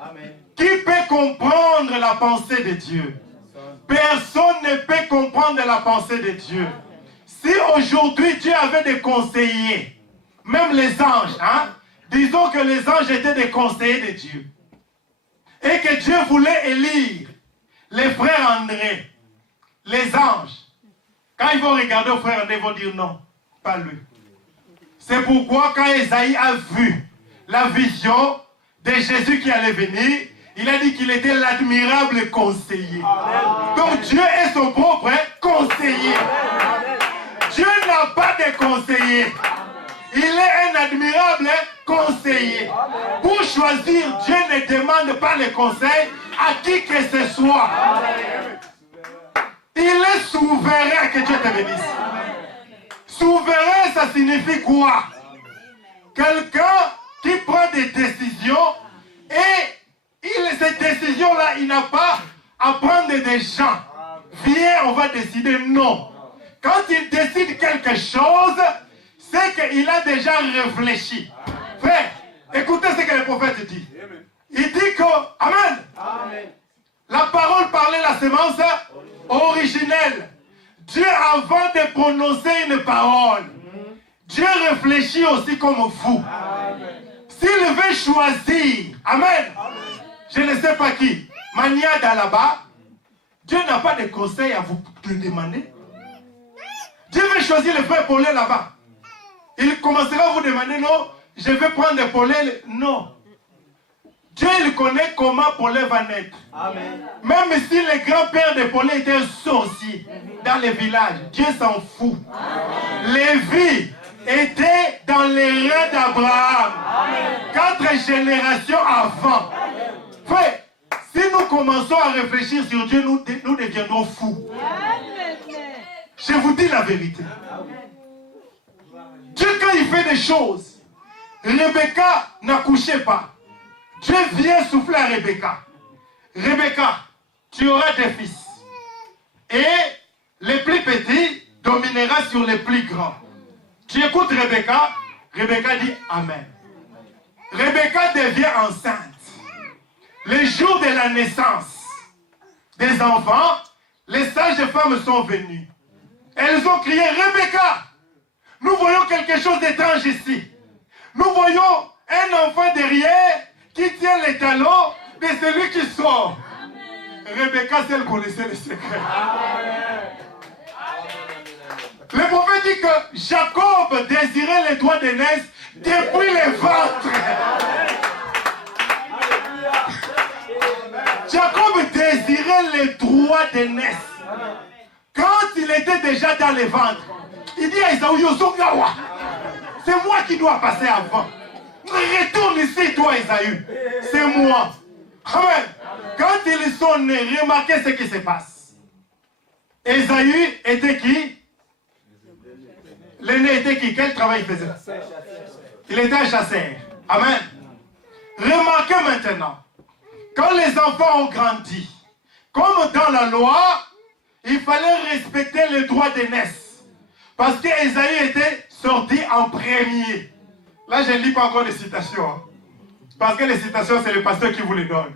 Amen. Qui peut comprendre la pensée de Dieu? Personne ne peut comprendre la pensée de Dieu. Si aujourd'hui Dieu avait des conseillers, même les anges, hein, disons que les anges étaient des conseillers de Dieu, et que Dieu voulait élire les frères André, les anges. Quand ils vont regarder au frère André, ils vont dire non, pas lui. C'est pourquoi quand Esaïe a vu la vision de Jésus qui allait venir, il a dit qu'il était l'admirable conseiller. Amen. Donc Dieu est son propre conseiller. Amen. Dieu n'a pas de conseiller. Il est un admirable conseiller. Amen. Pour choisir, Dieu ne demande pas le conseil à qui que ce soit. Amen. Il est souverain, que Dieu te bénisse. Amen. Souverain, ça signifie quoi? Quelqu'un qui prend des décisions et cette décision-là, il n'a pas à prendre des gens. Viens, on va décider. Non. Quand il décide quelque chose, c'est qu'il a déjà réfléchi. Frère, écoutez ce que le prophète dit. Il dit que, Amen. Amen. La parole parlait la sémence originelle. Dieu, avant de prononcer une parole, Dieu réfléchit aussi comme vous. S'il veut choisir, Amen. Je ne sais pas qui, Maniada là-bas, Dieu n'a pas de conseil à vous demander. Dieu veut choisir le frère Paulin là-bas. il commencera à vous demander, non, je vais prendre des pollets. Non. Dieu, il connaît comment Paulin va naître. Amen. Même si les grands-pères de Paulin étaient sorciers dans les villages, Dieu s'en fout. Lévi était dans les reins d'Abraham. 4 générations avant. Frère, si nous commençons à réfléchir sur Dieu, nous deviendrons fous. Je vous dis la vérité. Dieu, quand il fait des choses, Rebecca n'accouchait pas. Dieu vient souffler à Rebecca. Rebecca, tu auras des fils. Et les plus petits dominera sur les plus grands. Tu écoutes Rebecca. Rebecca dit Amen. Rebecca devient enceinte. Le jour de la naissance des enfants, les sages femmes sont venues. Elles ont crié Rebecca, nous voyons quelque chose d'étrange ici. Nous voyons un enfant derrière qui tient les talons de celui qui sort. Rebecca, elle connaissait le secret. Le prophète dit que Jacob désirait les doigts d'aînesse depuis le ventre. Jacob désirait les droits d'aînesse. Quand il était déjà dans le ventre, il dit à Esaü, c'est moi qui dois passer avant. Retourne ici, toi, Esaü. C'est moi. Amen. Quand ils sont nés, remarquez ce qui se passe. Esaü était qui? L'aîné était qui? Quel travail il faisait? Il était un chasseur. Amen. Remarquez maintenant. Quand les enfants ont grandi, comme dans la loi, il fallait respecter les droits d'aînesse. Parce qu'Ésaü était sorti en premier. Là, je ne lis pas encore les citations. Hein. Parce que les citations, c'est le pasteur qui vous les donne.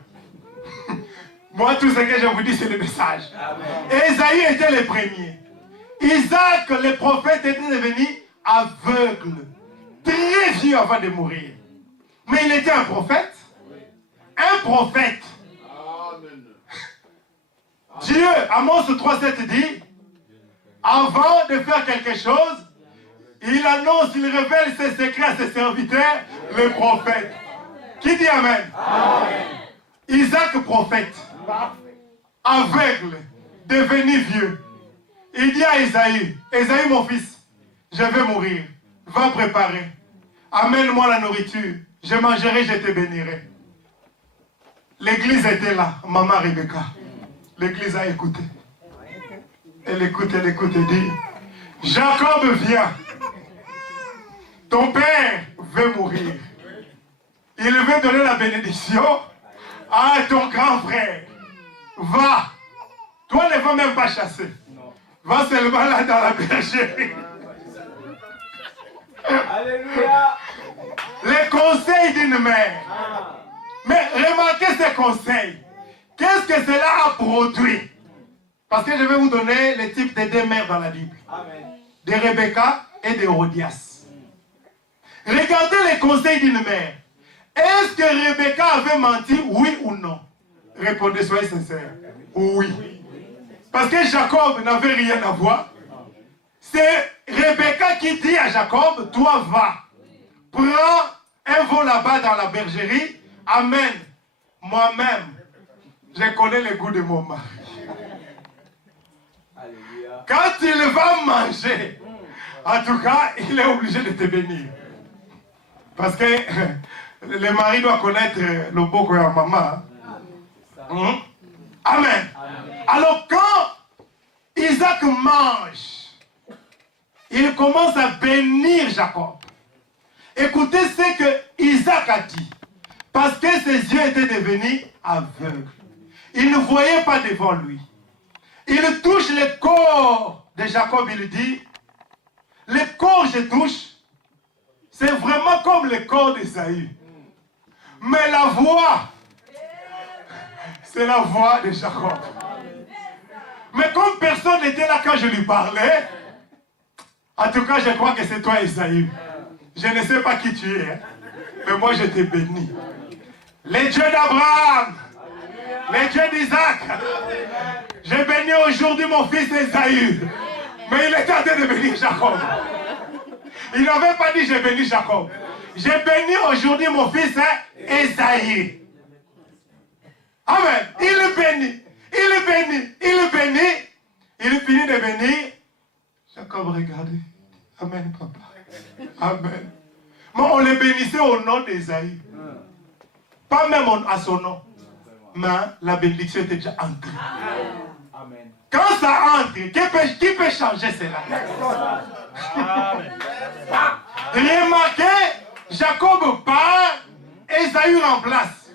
Moi, tout ce que je vous dis, c'est le message. Ésaü était le premier. Isaac, le prophète, était devenu aveugle. Très vieux avant de mourir. Mais il était un prophète. Un prophète. Dieu, Amos 3,7 dit, avant de faire quelque chose, il annonce, il révèle ses secrets à ses serviteurs, le prophète. Qui dit Amen? Amen. Isaac, prophète, aveugle, devenu vieux. Il dit à Ésaü, Ésaü mon fils, je vais mourir, va préparer, amène-moi la nourriture, je mangerai, je te bénirai. L'église était là, maman Rebecca. L'église a écouté. Elle écoute, elle dit, Jacob vient. Ton père veut mourir. Il veut donner la bénédiction à ton grand frère. Va. Toi ne vas même pas chasser. Va seulement là dans la bergerie. Alléluia. Les conseils d'une mère. Mais remarquez ces conseils. Qu'est-ce que cela a produit? Parce que je vais vous donner les types des deux mères dans la Bible. Amen. De Rebecca et de Hérodias. Regardez les conseils d'une mère. Est-ce que Rebecca avait menti, oui ou non? Répondez, soyez sincères. Oui. Parce que Jacob n'avait rien à voir. C'est Rebecca qui dit à Jacob, toi va, prends un veau là-bas dans la bergerie, amène. Moi-même, je connais le goût de mon mari. Alléluia. Quand il va manger, en tout cas, il est obligé de te bénir. Parce que le mari doit connaître le beau que la maman. Amen. Amen. Alors quand Isaac mange, il commence à bénir Jacob. Écoutez ce que Isaac a dit. Parce que ses yeux étaient devenus aveugles. Il ne voyait pas devant lui. Il touche le corps de Jacob, il dit, le corps que je touche, c'est vraiment comme le corps d'Ésaü. Mais la voix, c'est la voix de Jacob. Mais comme personne n'était là quand je lui parlais, en tout cas, je crois que c'est toi, Ésaü. Je ne sais pas qui tu es, hein, mais moi, je t'ai béni. Les dieux d'Abraham, les dieux d'Isaac, j'ai béni aujourd'hui mon fils Ésaü. Mais il est en train de bénir Jacob. Il n'avait pas dit j'ai béni Jacob. J'ai béni aujourd'hui mon fils Esaïe. Amen. Il bénit. Il bénit. Il bénit. Il finit de bénir. Jacob regardez. Amen, papa. Amen. Mais on le bénissait au nom d'Esaïe. Pas même à son nom. Mais la bénédiction était déjà entrée. Amen. Quand ça entre, qui peut changer cela? Amen. Remarquez, Jacob part, Esaü remplace.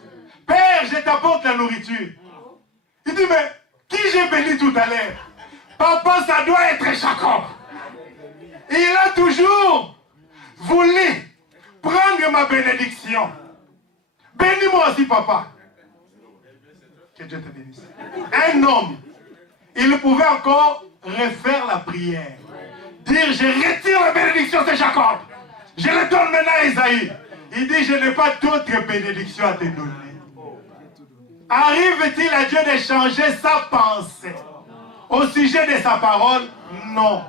Père, je t'apporte la nourriture. Il dit, mais qui j'ai béni tout à l'heure? Papa, ça doit être Jacob. Il a toujours voulu prendre ma bénédiction. Bénis-moi aussi, papa. Que Dieu te bénisse. Un homme, il pouvait encore refaire la prière. Dire, je retire la bénédiction de Jacob. Je le donne maintenant à Esaïe. Il dit, je n'ai pas d'autre bénédiction à te donner. Arrive-t-il à Dieu de changer sa pensée au sujet de sa parole? Non.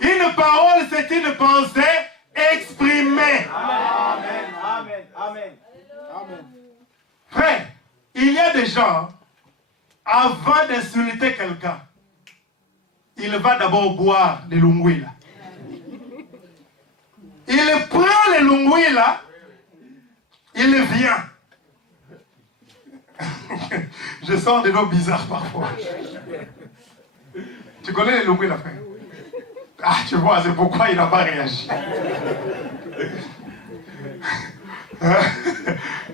Une parole, c'est une pensée exprimée. Amen. Amen. Amen. Amen. Frère, il y a des gens, avant d'insulter quelqu'un, il va d'abord boire des lungwila. Il prend les lungwila, il vient. Je sens des noms bizarres parfois. Tu connais les lungwila, frère? Ah, tu vois, c'est pourquoi il n'a pas réagi.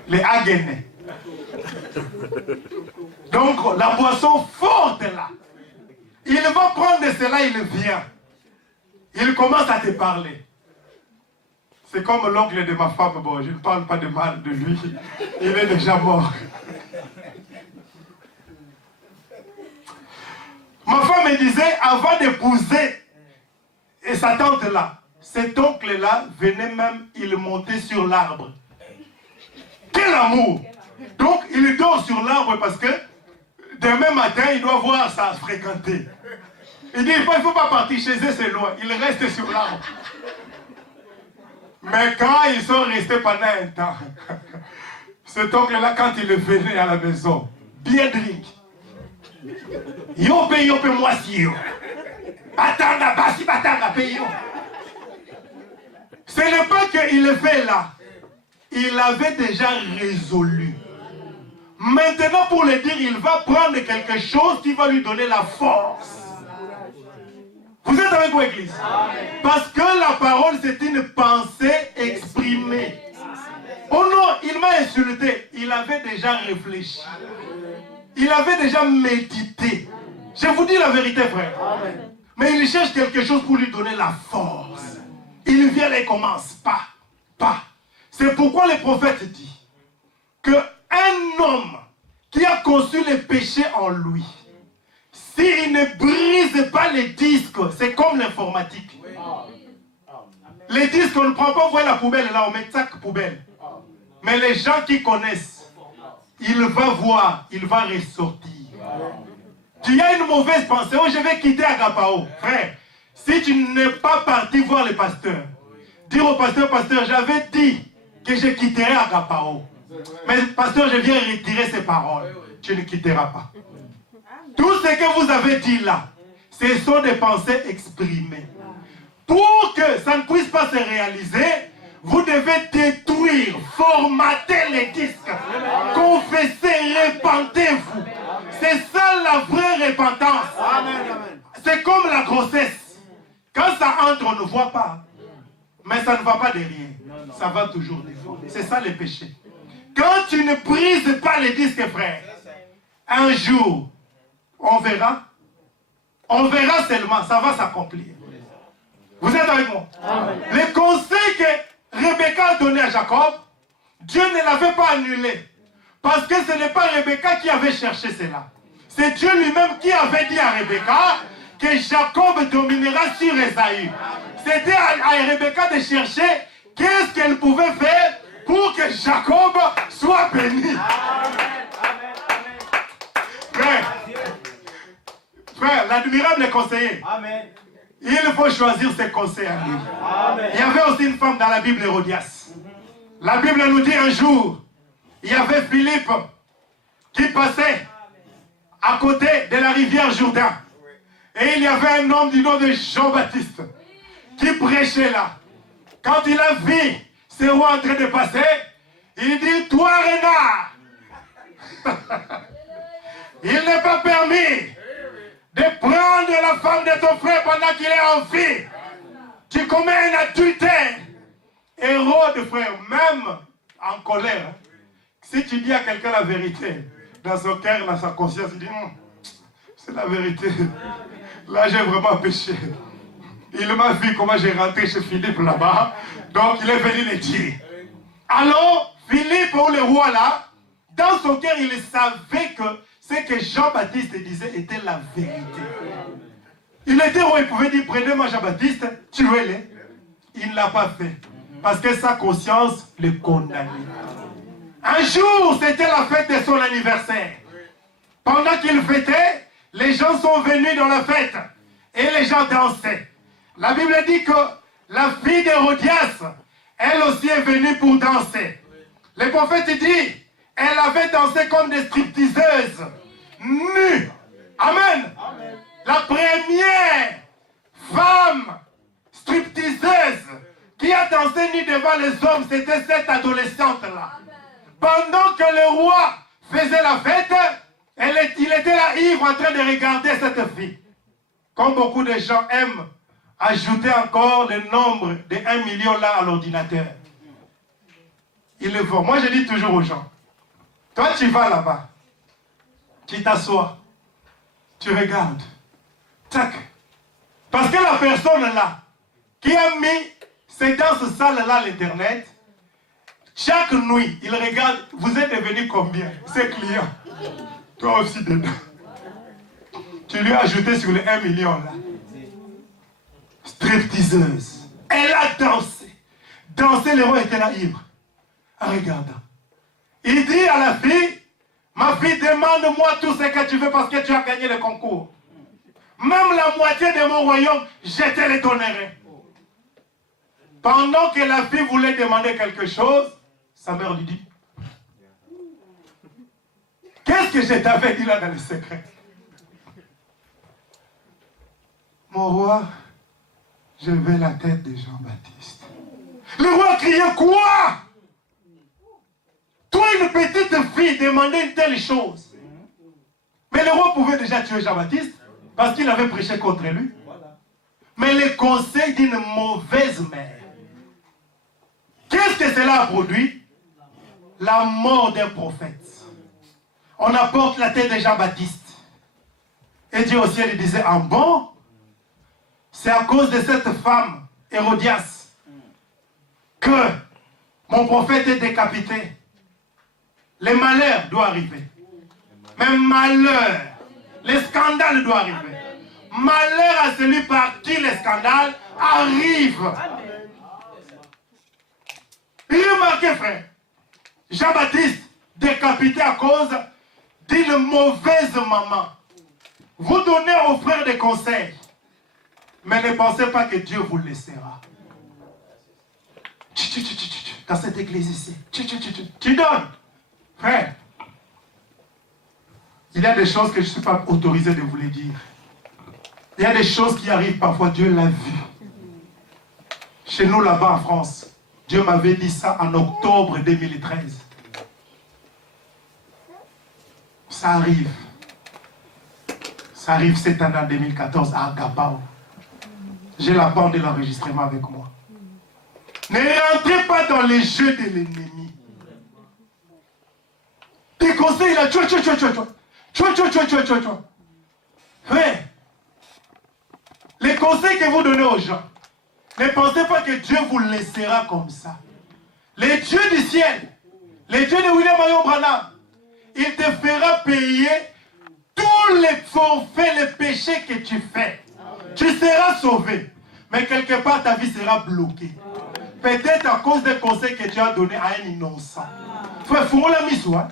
Les Haguenais. Donc, la boisson forte là. Il va prendre cela, il vient. Il commence à te parler. C'est comme l'oncle de ma femme. Bon, je ne parle pas de mal de lui. Il est déjà mort. Ma femme me disait, avant d'épouser et sa tante là, cet oncle là venait même, il montait sur l'arbre. Quel amour! Donc, il dort sur l'arbre parce que demain matin, il doit voir ça fréquenter. Il dit, il ne faut pas partir chez eux, c'est loin. Il reste sur l'arbre. Mais quand ils sont restés pendant un temps, cet oncle-là, quand il venait à la maison, bien drink. Yope, moi si yo. Batanga, basi, batanga, payo. Ce n'est pas qu'il le fait là. Il avait déjà résolu. Maintenant, pour le dire, il va prendre quelque chose qui va lui donner la force. Vous êtes avec moi, Église? Parce que la parole, c'est une pensée exprimée. Oh non, il m'a insulté. Il avait déjà réfléchi. Il avait déjà médité. Je vous dis la vérité, frère. Mais il cherche quelque chose pour lui donner la force. Il vient et commence. Pas. C'est pourquoi le prophète dit qu'un homme qui a conçu le péché en lui, s'il ne brise pas les disques, c'est comme l'informatique. Les disques, on ne prend pas, voir la poubelle là, on met sac poubelle. Mais les gens qui connaissent, il va voir, il va ressortir. Tu as une mauvaise pensée, oh je vais quitter Agapao. Frère, si tu n'es pas parti voir le pasteur, dire au pasteur, j'avais dit que je quitterai Agapao. Mais pasteur, je viens retirer ces paroles. Tu ne quitteras pas. Tout ce que vous avez dit là, ce sont des pensées exprimées. Pour que ça ne puisse pas se réaliser, vous devez détruire, formater les disques. Confessez, repentez-vous. C'est ça la vraie repentance. C'est comme la grossesse. Quand ça entre, on ne voit pas. Mais ça ne va pas derrière. Ça va toujours devant. C'est ça le péché. Quand tu ne brises pas les disques, frère, un jour, on verra. On verra seulement, ça va s'accomplir. Vous êtes avec moi? Le conseil que Rebecca a donné à Jacob, Dieu ne l'avait pas annulé. Parce que ce n'est pas Rebecca qui avait cherché cela. C'est Dieu lui-même qui avait dit à Rebecca que Jacob dominera sur Esaü. C'était à Rebecca de chercher qu'est-ce qu'elle pouvait faire pour que Jacob soit béni. Frère, l'admirable conseiller. Il faut choisir ses conseils à lui. Il y avait aussi une femme dans la Bible, Hérodias. La Bible nous dit un jour, il y avait Philippe qui passait à côté de la rivière Jourdain. Et il y avait un homme du nom de Jean-Baptiste qui prêchait là. Quand il a vu ces rois en train de passer, il dit, toi renard, il n'est pas permis de prendre la femme de ton frère pendant qu'il est en vie. Tu commets un adultère. Hérode, frère, même en colère, si tu dis à quelqu'un la vérité, dans son cœur, dans sa conscience, il dit, c'est la vérité. Là, j'ai vraiment péché. Il m'a vu comment j'ai rentré chez Philippe là-bas. Donc, il est venu le dire. Alors, Philippe, ou le roi là, dans son cœur, il savait que ce que Jean-Baptiste disait était la vérité. Il était roi, il pouvait dire, prenez-moi Jean-Baptiste, tuez-le. Il ne l'a pas fait. Parce que sa conscience le condamnait. Un jour, c'était la fête de son anniversaire. Pendant qu'il fêtait, les gens sont venus dans la fête. Et les gens dansaient. La Bible dit que la fille d'Hérodias, elle aussi est venue pour danser. Le prophète dit, elle avait dansé comme des stripteaseuses, nues. Amen. Amen. La première femme stripteaseuse qui a dansé nue devant les hommes, c'était cette adolescente-là. Pendant que le roi faisait la fête, il était là ivre en train de regarder cette fille. Comme beaucoup de gens aiment ajouter encore le nombre de 1 million là à l'ordinateur. Ils le font. Moi je dis toujours aux gens, toi tu vas là-bas, tu t'assois, tu regardes, tac. Parce que la personne là, qui a mis ces danses sales là à l'internet, chaque nuit, il regarde, vous êtes devenu combien, ses clients. Toi aussi dedans. Tu lui as ajouté sur les 1 million là. Stripteaseuse. Elle a dansé. Dansé, le roi était là ivre. En regardant. Il dit à la fille, ma fille, demande-moi tout ce que tu veux parce que tu as gagné le concours. Même la moitié de mon royaume, je te le donnerai. Pendant que la fille voulait demander quelque chose, sa mère lui dit, qu'est-ce que je t'avais dit là dans le secret? Mon roi, je veux la tête de Jean-Baptiste. Le roi criait, quoi? Toi, une petite fille, demander une telle chose. Mais le roi pouvait déjà tuer Jean-Baptiste parce qu'il avait prêché contre lui. Mais le conseil d'une mauvaise mère. Qu'est-ce que cela a produit? La mort d'un prophète. On apporte la tête de Jean-Baptiste. Et Dieu au ciel, il disait, en bon, c'est à cause de cette femme, Hérodias, que mon prophète est décapité. Le malheur doit arriver. Mais malheur, le scandale doit arriver. Malheur à celui par qui le scandale arrive. Il est marqué, frère. Jean-Baptiste, décapité à cause d'une mauvaise maman. Vous donnez aux frères des conseils. Mais ne pensez pas que Dieu vous laissera. Dans cette église ici. Tu donnes. Frère. Il y a des choses que je ne suis pas autorisé de vous les dire. Il y a des choses qui arrivent parfois. Dieu l'a vu. Chez nous là-bas en France. Dieu m'avait dit ça en octobre 2013. Ça arrive. Ça arrive cette année en 2014 à Agabao. J'ai la bande de l'enregistrement avec moi. Ne rentrez pas dans les jeux de l'ennemi. Tes conseils là, frère, les conseils que vous donnez aux gens, ne pensez pas que Dieu vous laissera comme ça. Le Dieu du ciel, le Dieu de William Marion Branham, il te fera payer tous les forfaits, les péchés que tu fais. Tu seras sauvé. Mais quelque part, ta vie sera bloquée. Peut-être à cause des conseils que tu as donnés à un innocent. Frère, faut la mise, hein?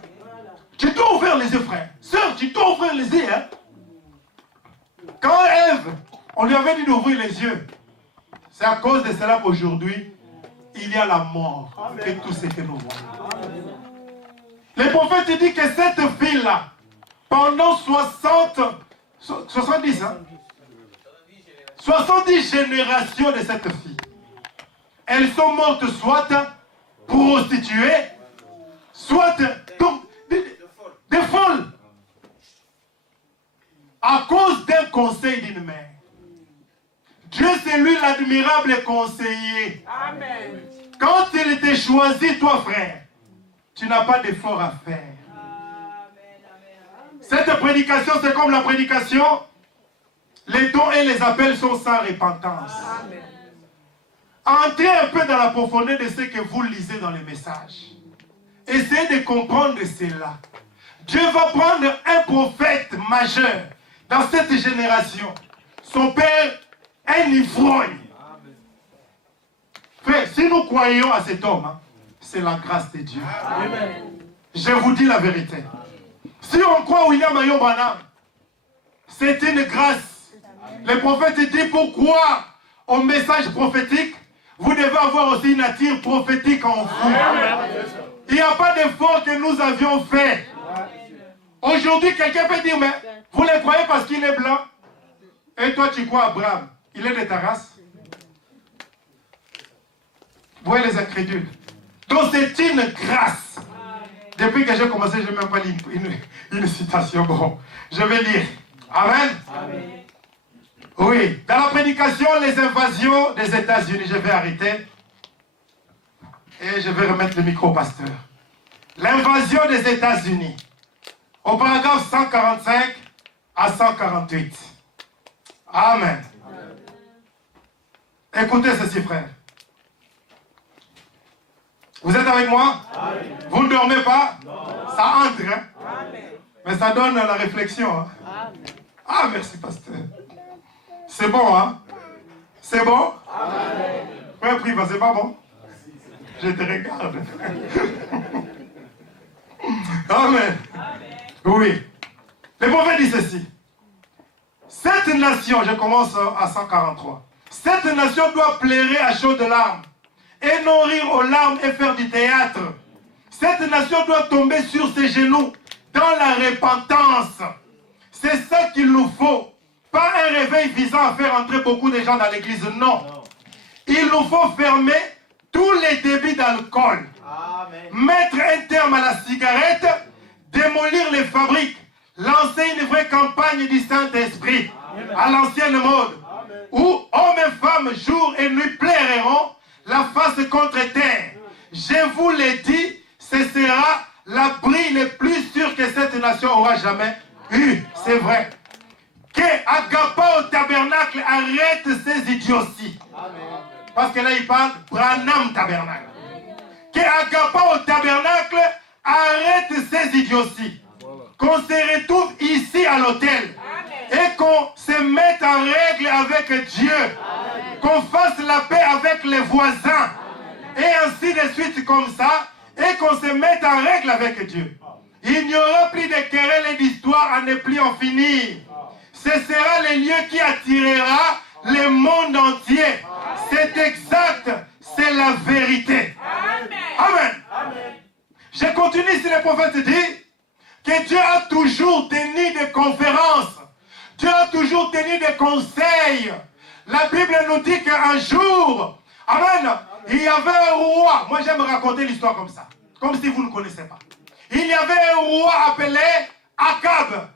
Tu dois ouvrir les yeux, frère. Sœur, tu dois ouvrir les yeux. Hein? Quand Ève On lui avait dit d'ouvrir les yeux. C'est à cause de cela qu'aujourd'hui, il y a la mort et tout ce que nous voyons. Le prophète dit que cette fille-là, pendant 70 générations de cette fille, elles sont mortes soit prostituées, soit des folles. À cause d'un conseil d'une mère. Dieu, c'est lui l'admirable conseiller. Amen. Quand il t'a choisi, toi, frère, tu n'as pas d'effort à faire. Cette prédication, c'est comme la prédication. Les dons et les appels sont sans repentance. Entrez un peu dans la profondeur de ce que vous lisez dans les messages. Essayez de comprendre cela. Dieu va prendre un prophète majeur dans cette génération. Son père, un ivrogne. Frère, si nous croyons à cet homme, c'est la grâce de Dieu. Amen. Je vous dis la vérité. Si on croit William Ayo Branham, c'est une grâce. Le prophète dit pourquoi au message prophétique, vous devez avoir aussi une nature prophétique en vous. Il n'y a pas d'effort que nous avions fait. Aujourd'hui, quelqu'un peut dire, mais vous le croyez parce qu'il est blanc. Et toi, tu crois Abraham. Il est de ta race. Vous voyez les incrédules. Donc c'est une grâce. Depuis que j'ai commencé, je n'ai même pas lu une citation. Bon, je vais lire. Amen. Amen. Oui, dans la prédication, les invasions des États-Unis, je vais arrêter. Et je vais remettre le micro au pasteur. L'invasion des États-Unis. Au paragraphe 145 à 148. Amen. Écoutez ceci, frère. Vous êtes avec moi? Amen. Vous ne dormez pas? Non. Ça entre, hein? Mais ça donne la réflexion. Hein? Ah, merci, pasteur. C'est bon, hein? C'est bon? Amen. Frère Priva, c'est pas bon? Je te regarde. Amen. Oui. Le prophète dit ceci. Cette nation, je commence à 143. Cette nation doit pleurer à chaudes larmes et non rire aux larmes et faire du théâtre. Cette nation doit tomber sur ses genoux dans la repentance. C'est ça qu'il nous faut. Pas un réveil visant à faire entrer beaucoup de gens dans l'église, non. Il nous faut fermer tous les débits d'alcool. Mettre un terme à la cigarette, démolir les fabriques, lancer une vraie campagne du Saint-Esprit à l'ancienne mode, où hommes et femmes, jour et nuit, plaireront la face contre terre. Je vous l'ai dit, ce sera l'abri le plus sûr que cette nation aura jamais eu. C'est vrai. Que Agapa au tabernacle arrête ces idioties. Parce que là, il parle Branham tabernacle. Que Agapa au tabernacle arrête ces idioties. Qu'on se retrouve ici à l'hôtel. Et qu'on se mette en règle avec Dieu. Qu'on fasse la paix avec les voisins. Et ainsi de suite comme ça. Et qu'on se mette en règle avec Dieu. Il n'y aura plus de querelles et d'histoires à ne plus en finir. Ce sera le lieu qui attirera le monde entier. C'est exact. C'est la vérité. Amen. Amen. Je continue si le prophète dit que Dieu a toujours tenu des conférences. Dieu a toujours tenu des conseils. La Bible nous dit qu'un jour, amen, il y avait un roi. Moi j'aime raconter l'histoire comme ça. Comme si vous ne connaissez pas. Il y avait un roi appelé Akab.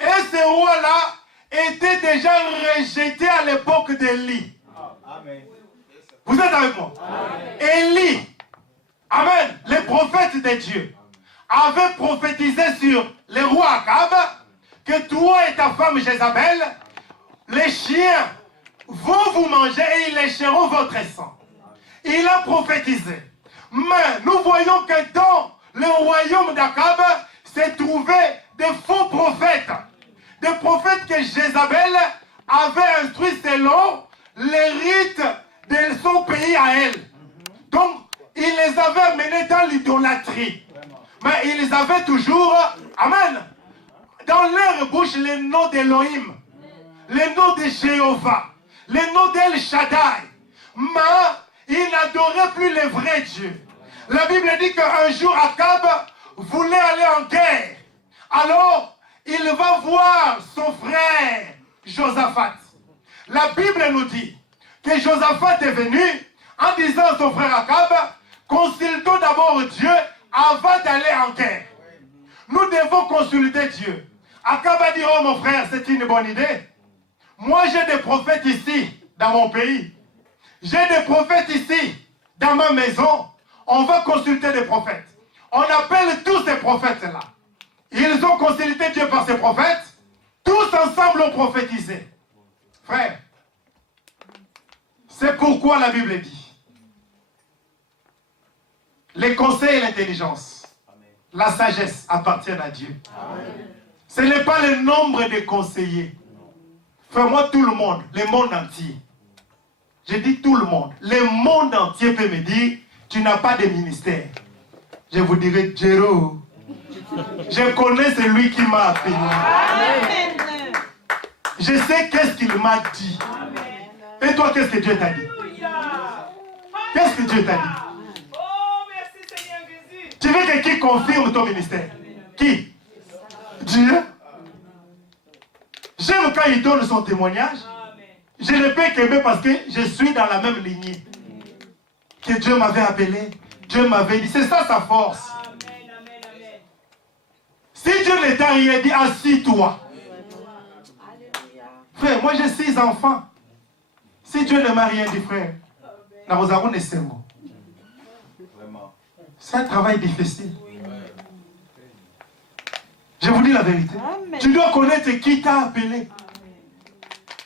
Et ce roi-là était déjà rejeté à l'époque d'Élie. Vous êtes avec moi? Élie, amen, le prophète de Dieu, avait prophétisé sur le roi Akab que toi et ta femme Jézabel, les chiens vont vous manger et ils lécheront votre sang. Il a prophétisé. Mais nous voyons que dans le royaume d'Akab se trouvaient des faux prophètes. Des prophètes que Jézabel avait instruits selon les rites de son pays à elle. Donc, il les avait amenés dans l'idolâtrie. Mais ils avaient toujours, amen, dans leur bouche le nom d'Élohim. le nom de Jéhovah, le nom d'El Shaddai. Mais il n'adorait plus le vrai Dieu. La Bible dit qu'un jour, Akab voulait aller en guerre. Alors, il va voir son frère Josaphat. La Bible nous dit que Josaphat est venu en disant à son frère Akab, consultons d'abord Dieu avant d'aller en guerre. Nous devons consulter Dieu. Akab a dit, oh mon frère, c'est une bonne idée. Moi j'ai des prophètes ici, dans mon pays. J'ai des prophètes ici, dans ma maison. On va consulter des prophètes. On appelle tous ces prophètes-là. Ils ont consulté Dieu par ces prophètes. Tous ensemble ont prophétisé. Frère, c'est pourquoi la Bible dit les conseils et l'intelligence, la sagesse appartiennent à Dieu. Amen. Ce n'est pas le nombre de conseillers. Frère, moi, tout le monde, le monde entier. Je dis tout le monde. Le monde entier peut me dire, tu n'as pas de ministère. Je vous dirai, Jéro. Je connais celui qui m'a appelé. Amen. Je sais qu'est-ce qu'il m'a dit. Amen. Et toi, qu'est-ce que Dieu t'a dit? Qu'est-ce que Dieu t'a dit? Oh, merci Seigneur Jésus. Tu veux que qui confirme ton ministère? Qui? Dieu. J'aime quand il donne son témoignage. Je ne peux qu'aimer parce que je suis dans la même lignée. Que Dieu m'avait appelé, Dieu m'avait dit. C'est ça sa force. Amen, amen, amen. Si Dieu ne t'a rien dit, assis-toi. Frère, moi j'ai 6 enfants. Si Dieu ne m'a rien dit, frère, c'est un travail difficile. Je vous dis la vérité. Amen. Tu dois connaître qui t'a appelé.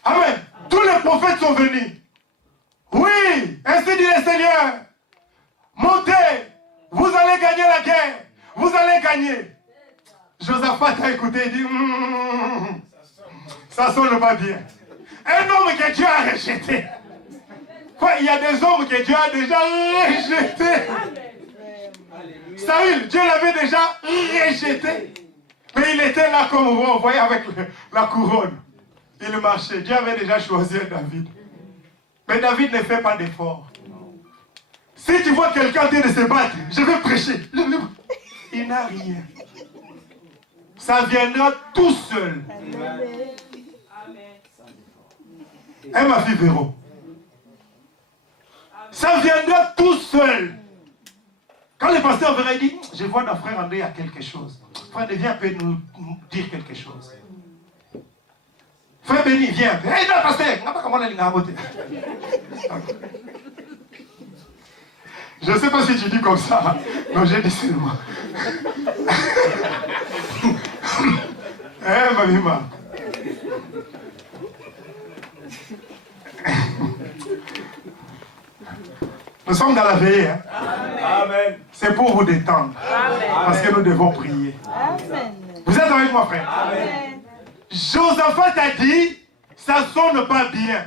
Amen. Amen. Tous les prophètes sont venus. Oui, ainsi dit le Seigneur. Montez, vous allez gagner la guerre. Vous allez gagner. Josaphat a écouté et dit, ça sonne pas bien. Un homme que Dieu a rejeté. Il y a des hommes que Dieu a déjà rejetés. Saül, Dieu l'avait déjà rejeté. Mais il était là comme vous voyez avec la couronne. Il marchait. Dieu avait déjà choisi David. Mais David ne fait pas d'effort. Si tu vois quelqu'un en train de se battre, je vais prêcher. Il n'a rien. Ça viendra tout seul. Et ma fille Véro. Ça viendra tout seul. Quand le pasteur verra, il dit, je vois notre frère André, il y a quelque chose. Frère, viens, peut nous dire quelque chose. Frère Béni, viens. Hey, non, pasteur, je ne sais pas si tu dis comme ça. Non, j'ai dit seulement. Eh, ma vie, nous sommes dans la veillée. Hein? Amen. C'est pour vous détendre. Amen. Parce que nous devons prier. Amen. Vous êtes avec moi, frère? Amen. Josaphat a dit, ça sonne pas bien.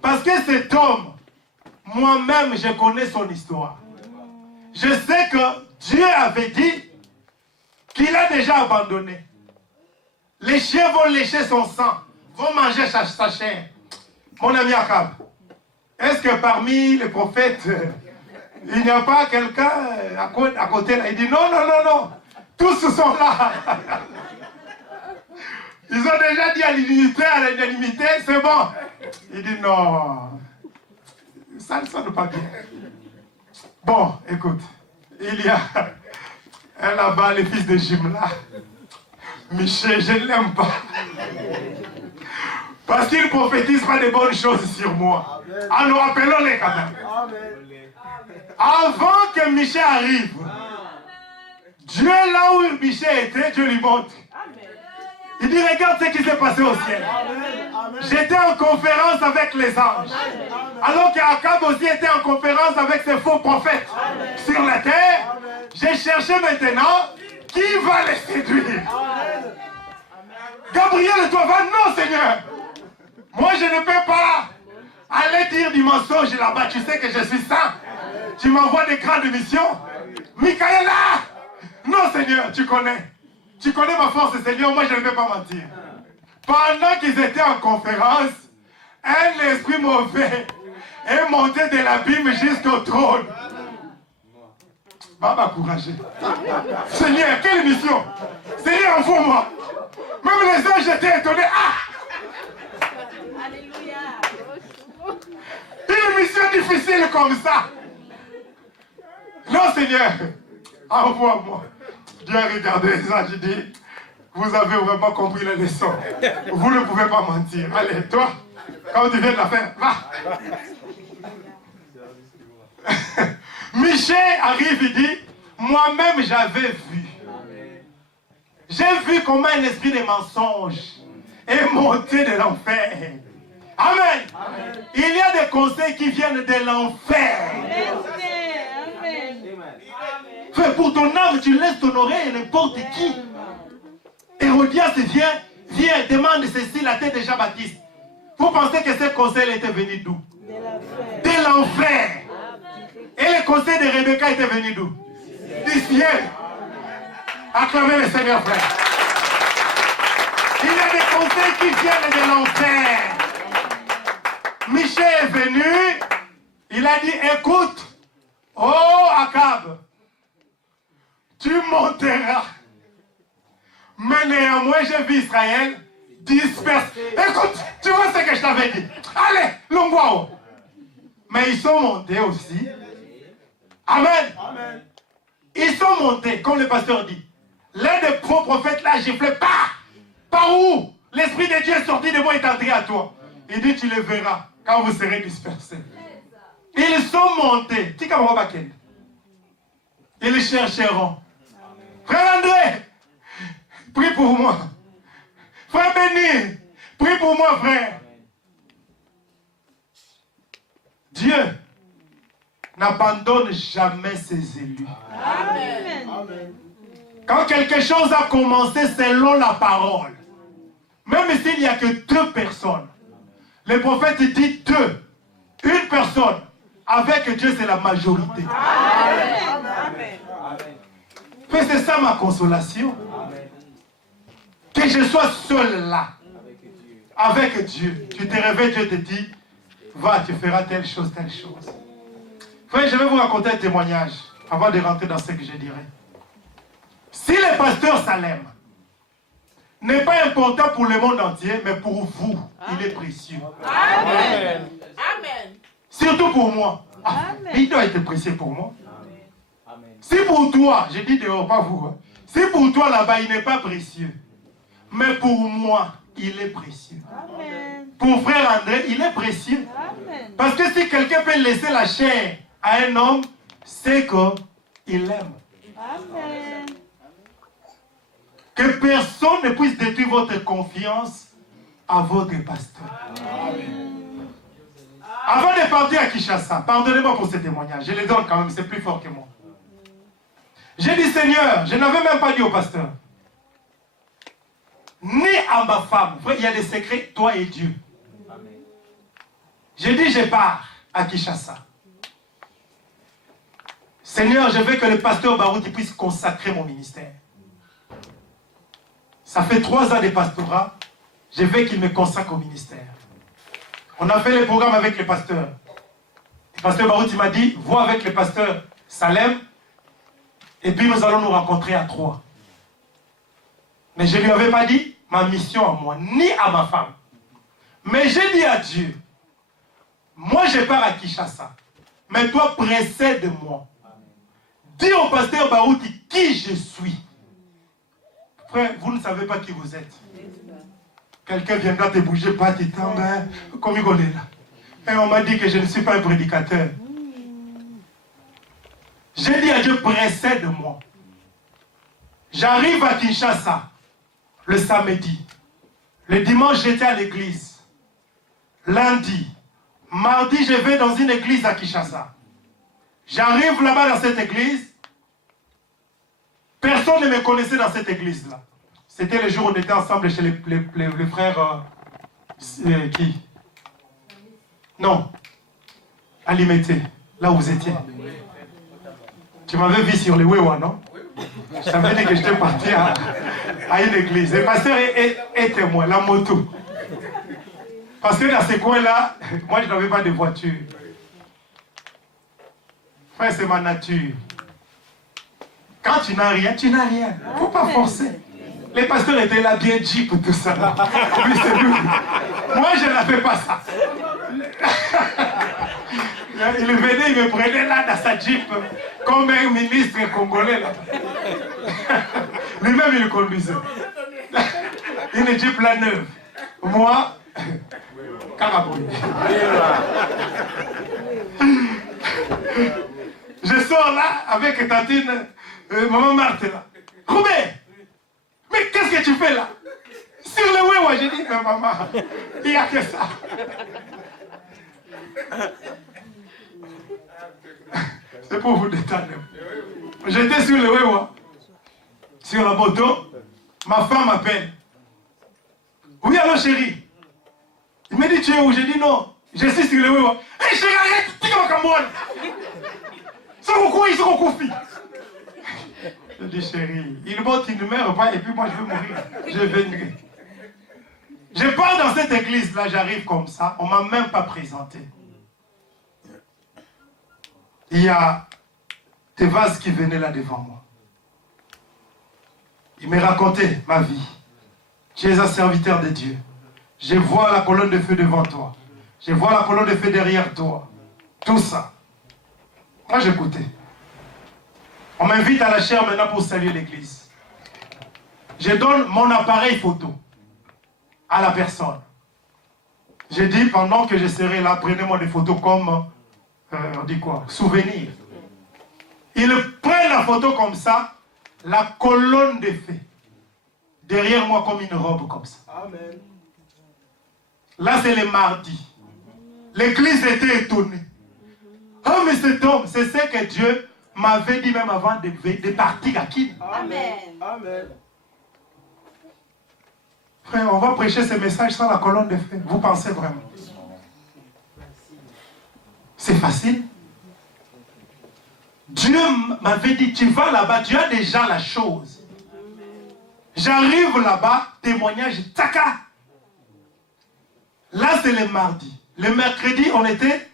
Parce que cet homme, moi-même, je connais son histoire. Je sais que Dieu avait dit qu'il a déjà abandonné. Les chiens vont lécher son sang, vont manger sa chair. Mon ami Akab, est-ce que parmi les prophètes, il n'y a pas quelqu'un à côté là? Il dit non, non, non, non. Tous sont là. Ils ont déjà dit à l'unanimité, c'est bon. Il dit non. Ça ne sonne pas bien. Bon, écoute. Il y a un là-bas, le fils de Jimla. Michel, je ne l'aime pas. Parce qu'il ne prophétise pas de bonnes choses sur moi. Alors appelons-les quand même. Avant que Michel arrive, Dieu, là où Michel était, Dieu lui montre. Il dit, regarde ce qui s'est passé au ciel. J'étais en conférence avec les anges. Alors qu'Akab aussi était en conférence avec ses faux prophètes sur la terre. J'ai cherché maintenant qui va les séduire. Gabriel, toi, va, non, Seigneur. Moi, je ne peux pas aller dire du mensonge là-bas. Tu sais que je suis saint. Tu m'envoies des grandes missions. Michaela, non, Seigneur, tu connais. Tu connais ma force, Seigneur. Moi, je ne vais pas mentir. Pendant qu'ils étaient en conférence, un esprit mauvais est monté de l'abîme jusqu'au trône. Va m'encourager. Seigneur, quelle mission? Seigneur, envoie-moi. Même les anges étaient étonnés. Ah! Alléluia. Une mission difficile comme ça. Non, Seigneur, envoie-moi. Dieu a regardé les anges et dit, vous avez vraiment compris la leçon. Vous ne pouvez pas mentir. Allez, toi, quand tu viens de la faire, va. Michel arrive et dit, moi-même j'avais vu. J'ai vu comment un esprit de mensonge est monté de l'enfer. Amen. Amen. Il y a des conseils qui viennent de l'enfer. Amen. Frère, pour ton âme, tu laisses ton oreille à n'importe qui. Hérodias vient, demande ceci, la tête de Jean-Baptiste. Vous pensez que ce conseil était venu d'où? De l'enfer. Et le conseil de Rebecca était venu d'où? Du ciel. Acclamez le Seigneur, frère. Il y a des conseils qui viennent de l'enfer. Michel est venu, il a dit, écoute, oh Akab, tu monteras. Mais néanmoins, j'ai vu Israël dispersé. Écoute, tu vois ce que je t'avais dit. Allez, l'envoie. Mais ils sont montés aussi. Amen. Amen. Ils sont montés, comme le pasteur dit. L'un des prophètes là, j'ai fait pas. Par où? L'Esprit de Dieu est sorti de moi et est entré à toi. Il dit, tu le verras quand vous serez dispersés. Ils sont montés. Ils chercheront. Frère André, prie pour moi. Frère Béni, prie pour moi, frère. Dieu n'abandonne jamais ses élus. Amen. Amen. Quand quelque chose a commencé selon la parole, même s'il n'y a que 2 personnes, le prophète dit 2. Une personne, avec Dieu, c'est la majorité. Amen. Mais c'est ça ma consolation. Que je sois seul là, avec Dieu. Tu te réveilles, Dieu te dit, va, tu feras telle chose, telle chose. Frère, je vais vous raconter un témoignage avant de rentrer dans ce que je dirais. Si le pasteur Salem n'est pas important pour le monde entier, mais pour vous, il est précieux. Amen. Amen. Surtout pour moi. Amen. Il doit être précieux pour moi. Si pour toi, je dis dehors, pas vous, si pour toi là-bas, il n'est pas précieux, mais pour moi, il est précieux. Amen. Pour frère André, il est précieux. Amen. Parce que si quelqu'un peut laisser la chair à un homme, c'est qu'il l'aime. Amen. Que personne ne puisse détruire votre confiance à votre pasteur. Avant de partir à Kinshasa, pardonnez-moi pour ce témoignage, je le donne quand même, c'est plus fort que moi. J'ai dit, Seigneur, je n'avais même pas dit au pasteur, ni à ma femme, il y a des secrets, toi et Dieu. J'ai dit, je pars à Kinshasa. Seigneur, je veux que le pasteur Barouti puisse consacrer mon ministère. Ça fait 3 ans de pastorat, je veux qu'il me consacre au ministère. On a fait le programme avec le pasteur. Le pasteur Barouti m'a dit, vois avec le pasteur Salem, et puis nous allons nous rencontrer à 3. Mais je ne lui avais pas dit ma mission à moi, ni à ma femme. Mais j'ai dit à Dieu, moi je pars à Kinshasa, mais toi précède-moi. Dis au pasteur Barouti qui je suis. Frère, vous ne savez pas qui vous êtes. Quelqu'un viendra te bouger, pas te tendre, comme il est là. Et on m'a dit que je ne suis pas un prédicateur. J'ai dit à Dieu, précède-moi. J'arrive à Kinshasa le samedi. Le dimanche, j'étais à l'église. Lundi, mardi, je vais dans une église à Kinshasa. J'arrive là-bas dans cette église. Personne ne me connaissait dans cette église-là. C'était le jour où on était ensemble chez les frères... qui? Non. À Limité, là où vous étiez. Tu m'avais vu sur les Wewa, non? Je t'avais dit que j'étais parti à une église. Le pasteur est témoin, la moto. Parce que dans ces coins-là, moi je n'avais pas de voiture. Frère, c'est ma nature. Quand tu n'as rien, tu n'as rien. Il ne faut pas forcer. Les pasteurs étaient là bien jeep tout ça. Lui, c'est lui. Moi, je n'avais pas ça. Il venait, il me prenait là dans sa jeep comme un ministre congolais là. Lui-même, il conduisait. Une jeep là neuve. Moi, Carabouille. Je sors là avec Tantine, maman Marthe là. Robert, mais qu'est-ce que tu fais là? Sur le Wewa, j'ai dit, mais maman, il n'y a que ça. C'est pour vous détendre. J'étais sur le Wewa, sur la moto, ma femme m'appelle. Oui, allô chérie. Il me dit, tu es où? J'ai dit non, je suis sur le Wewa. Hé chérie, arrête, tu vas Cameroun. C'est pourquoi ils sont confis. Je dis chérie, il monte, il ne meurt pas et puis moi je vais mourir. Je viendrai. Je pars dans cette église-là, j'arrive comme ça, on ne m'a même pas présenté. Il y a des vases qui venaient là devant moi. Il me racontait ma vie. Tu es un serviteur de Dieu. Je vois la colonne de feu devant toi. Je vois la colonne de feu derrière toi. Tout ça. Moi j'écoutais. On m'invite à la chaire maintenant pour saluer l'église. Je donne mon appareil photo à la personne. Je dis pendant que je serai là, prenez-moi des photos comme, on dit quoi, souvenir. Ils prennent la photo comme ça, la colonne de feu. Derrière moi comme une robe comme ça. Amen. Là c'est le mardi. L'église était étonnée. Oh mais cet homme, c'est ce que Dieu m'avait dit même avant de partir à qui? Amen. Amen. Frère, on va prêcher ce message sans la colonne de feu. Vous pensez vraiment? C'est facile. Dieu m'avait dit, tu vas là-bas, tu as déjà la chose. J'arrive là-bas, témoignage, taka. Là, c'est le mardi. Le mercredi, on était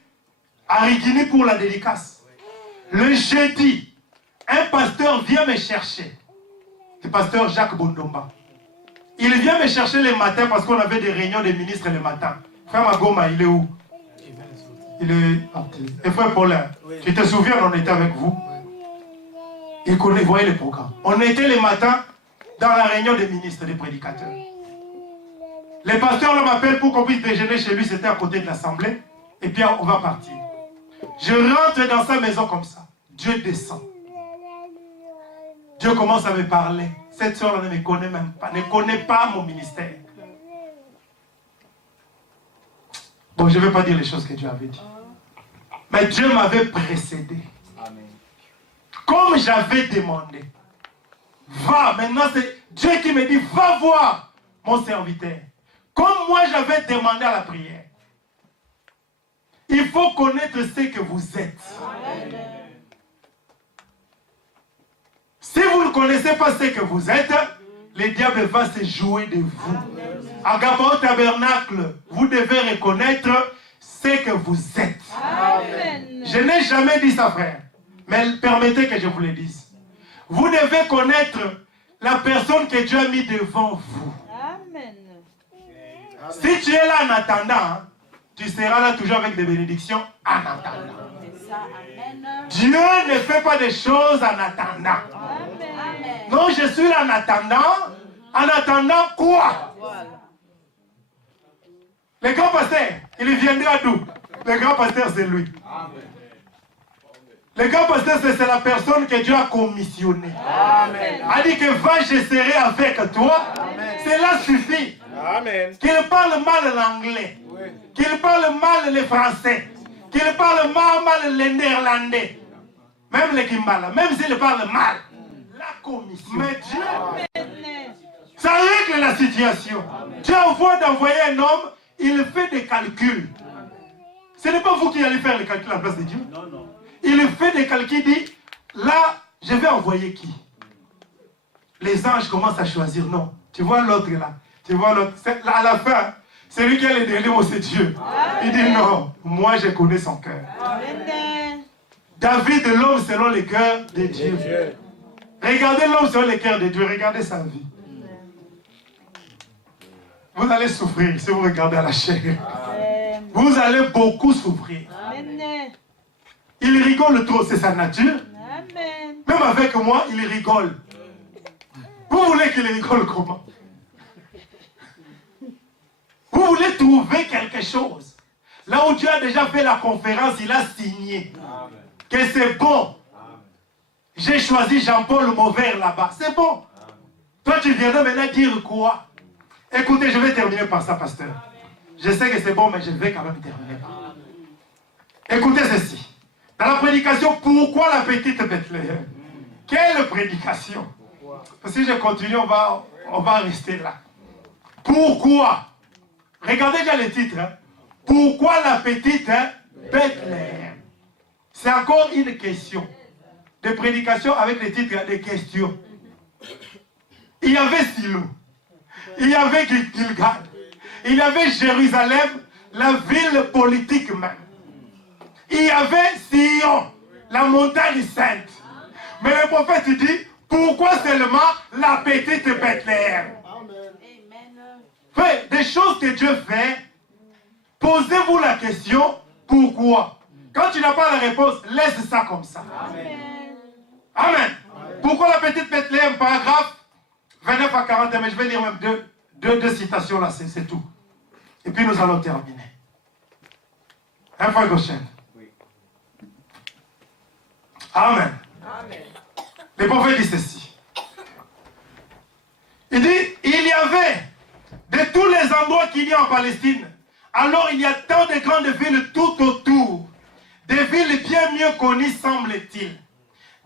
à Rigini pour la dédicace. Le jeudi, un pasteur vient me chercher. Le pasteur Jacques Bondomba. Il vient me chercher le matin parce qu'on avait des réunions des ministres le matin. Frère Magoma, il est où? Il est parti. Et frère Paulin, tu te souviens, on était avec vous? Il voyait le programme. On était le matin dans la réunion des ministres, des prédicateurs. Le pasteur m'appelle pour qu'on puisse déjeuner chez lui, c'était à côté de l'assemblée. Et puis on va partir. Je rentre dans sa maison comme ça. Dieu descend. Dieu commence à me parler. Cette soeur ne me connaît même pas, ne connaît pas mon ministère. Bon, je ne vais pas dire les choses que Dieu avait dit. Mais Dieu m'avait précédé. Amen. Comme j'avais demandé. Va, maintenant c'est Dieu qui me dit, va voir mon serviteur. Comme moi j'avais demandé à la prière. Il faut connaître ce que vous êtes. Amen. Si vous ne connaissez pas ce que vous êtes, le diable va se jouer de vous. À Gabao Tabernacle, vous devez reconnaître ce que vous êtes. Amen. Je n'ai jamais dit ça, frère. Mais permettez que je vous le dise. Vous devez connaître la personne que Dieu a mis devant vous. Amen. Si tu es là en attendant, tu seras là toujours avec des bénédictions en attendant. C'est ça. Amen. Dieu ne fait pas des choses en attendant. Amen. Non, je suis là en attendant. En attendant quoi? Voilà. Le grand pasteur, il viendra d'où? Le grand pasteur, c'est lui. Le grand pasteur, c'est la personne que Dieu a commissionnée. Amen. A dit que va, je serai avec toi. Cela suffit. Amen. Qu'il parle mal l'anglais, Oui. qu'il parle mal le français, qu'il parle mal le néerlandais, même le Kimbala, même s'il parle mal, la commission. Mais Dieu, ça règle la situation. Dieu envoie d'envoyer un homme, il fait des calculs. Ce n'est pas vous qui allez faire les calculs à la place de Dieu. Non, non. Il fait des calculs, il dit, là, je vais envoyer qui? les anges commencent à choisir. Non, tu vois l'autre là. Tu vois l'autre. À la fin, celui qui a les derniers mots, c'est Dieu. Il dit non, moi je connais son cœur. David, l'homme selon le cœur de Dieu. Regardez l'homme selon le cœur de Dieu. Regardez sa vie. Vous allez souffrir si vous regardez à la chair. Vous allez beaucoup souffrir. Il rigole trop, c'est sa nature. Même avec moi, il rigole. Vous voulez qu'il rigole comment? Vous voulez trouver quelque chose. Là où Dieu a déjà fait la conférence, il a signé. Que c'est bon. J'ai choisi Jean-Paul Mauvert là-bas. C'est bon. Toi, tu viendras maintenant dire quoi? Écoutez, je vais terminer par ça, pasteur. Je sais que c'est bon, mais je vais quand même terminer par ça. Écoutez ceci. Dans la prédication, pourquoi la petite Bethléem? Quelle prédication? Si je continue, on va rester là. Pourquoi? Regardez déjà le titre. Hein? Pourquoi la petite Bethléem? C'est encore une question. De prédication avec le titre des questions. Il y avait Silo. Il y avait Gilgal. Il y avait Jérusalem, la ville politique même. Il y avait Sion, la montagne sainte. Mais le prophète dit, pourquoi seulement la petite Bethléem? Fait des choses que Dieu fait, posez-vous la question, pourquoi? Quand tu n'as pas la réponse, laisse ça comme ça. Amen. Amen. Pourquoi la petite Bethléem? Paragraphe 29 à 41, mais je vais lire même deux citations là, c'est tout. Et puis nous allons terminer. Un point gauche. Oui. Amen. Amen. Le prophète dit ceci. Il dit, il y avait de tous les endroits qu'il y a en Palestine, alors il y a tant de grandes villes tout autour, des villes bien mieux connues semble-t-il,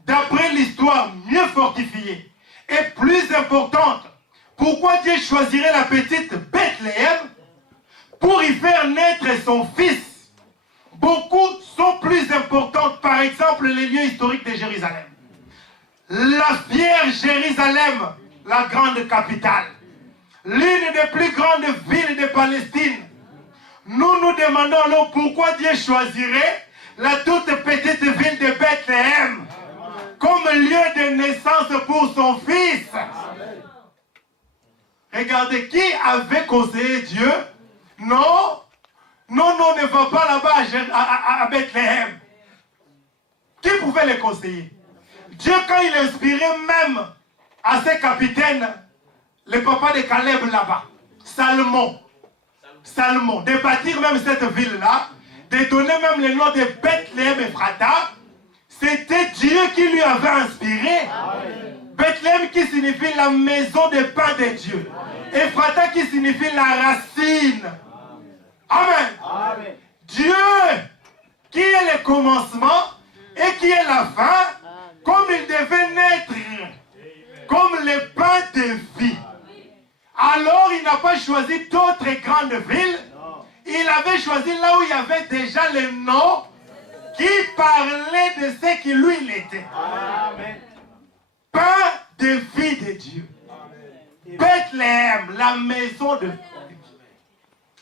d'après l'histoire mieux fortifiée et plus importante. Pourquoi Dieu choisirait la petite Bethléem pour y faire naître son fils? Beaucoup sont plus importantes, par exemple les lieux historiques de Jérusalem. La fière Jérusalem, la grande capitale, l'une des plus grandes villes de Palestine. Nous nous demandons alors pourquoi Dieu choisirait la toute petite ville de Bethléem comme lieu de naissance pour son fils. Regardez, qui avait conseillé Dieu? Non, ne va pas là-bas à Bethléem. Qui pouvait le conseiller? Dieu, quand il inspirait même à ses capitaines, le papa de Caleb là-bas, Salomon, de bâtir même cette ville-là, de donner même le nom de Bethléem Ephrata, c'était Dieu qui lui avait inspiré. Amen. Bethléem qui signifie la maison de pain de Dieu. Ephrata qui signifie la racine. Amen. Amen. Dieu qui est le commencement et qui est la fin, comme il devait naître, comme le pain de vie. Alors il n'a pas choisi d'autres grandes villes. Il avait choisi là où il y avait déjà le nom qui parlait de ce qui lui il était. Amen. Pain de vie de Dieu. Amen. Bethléem, la maison de Dieu.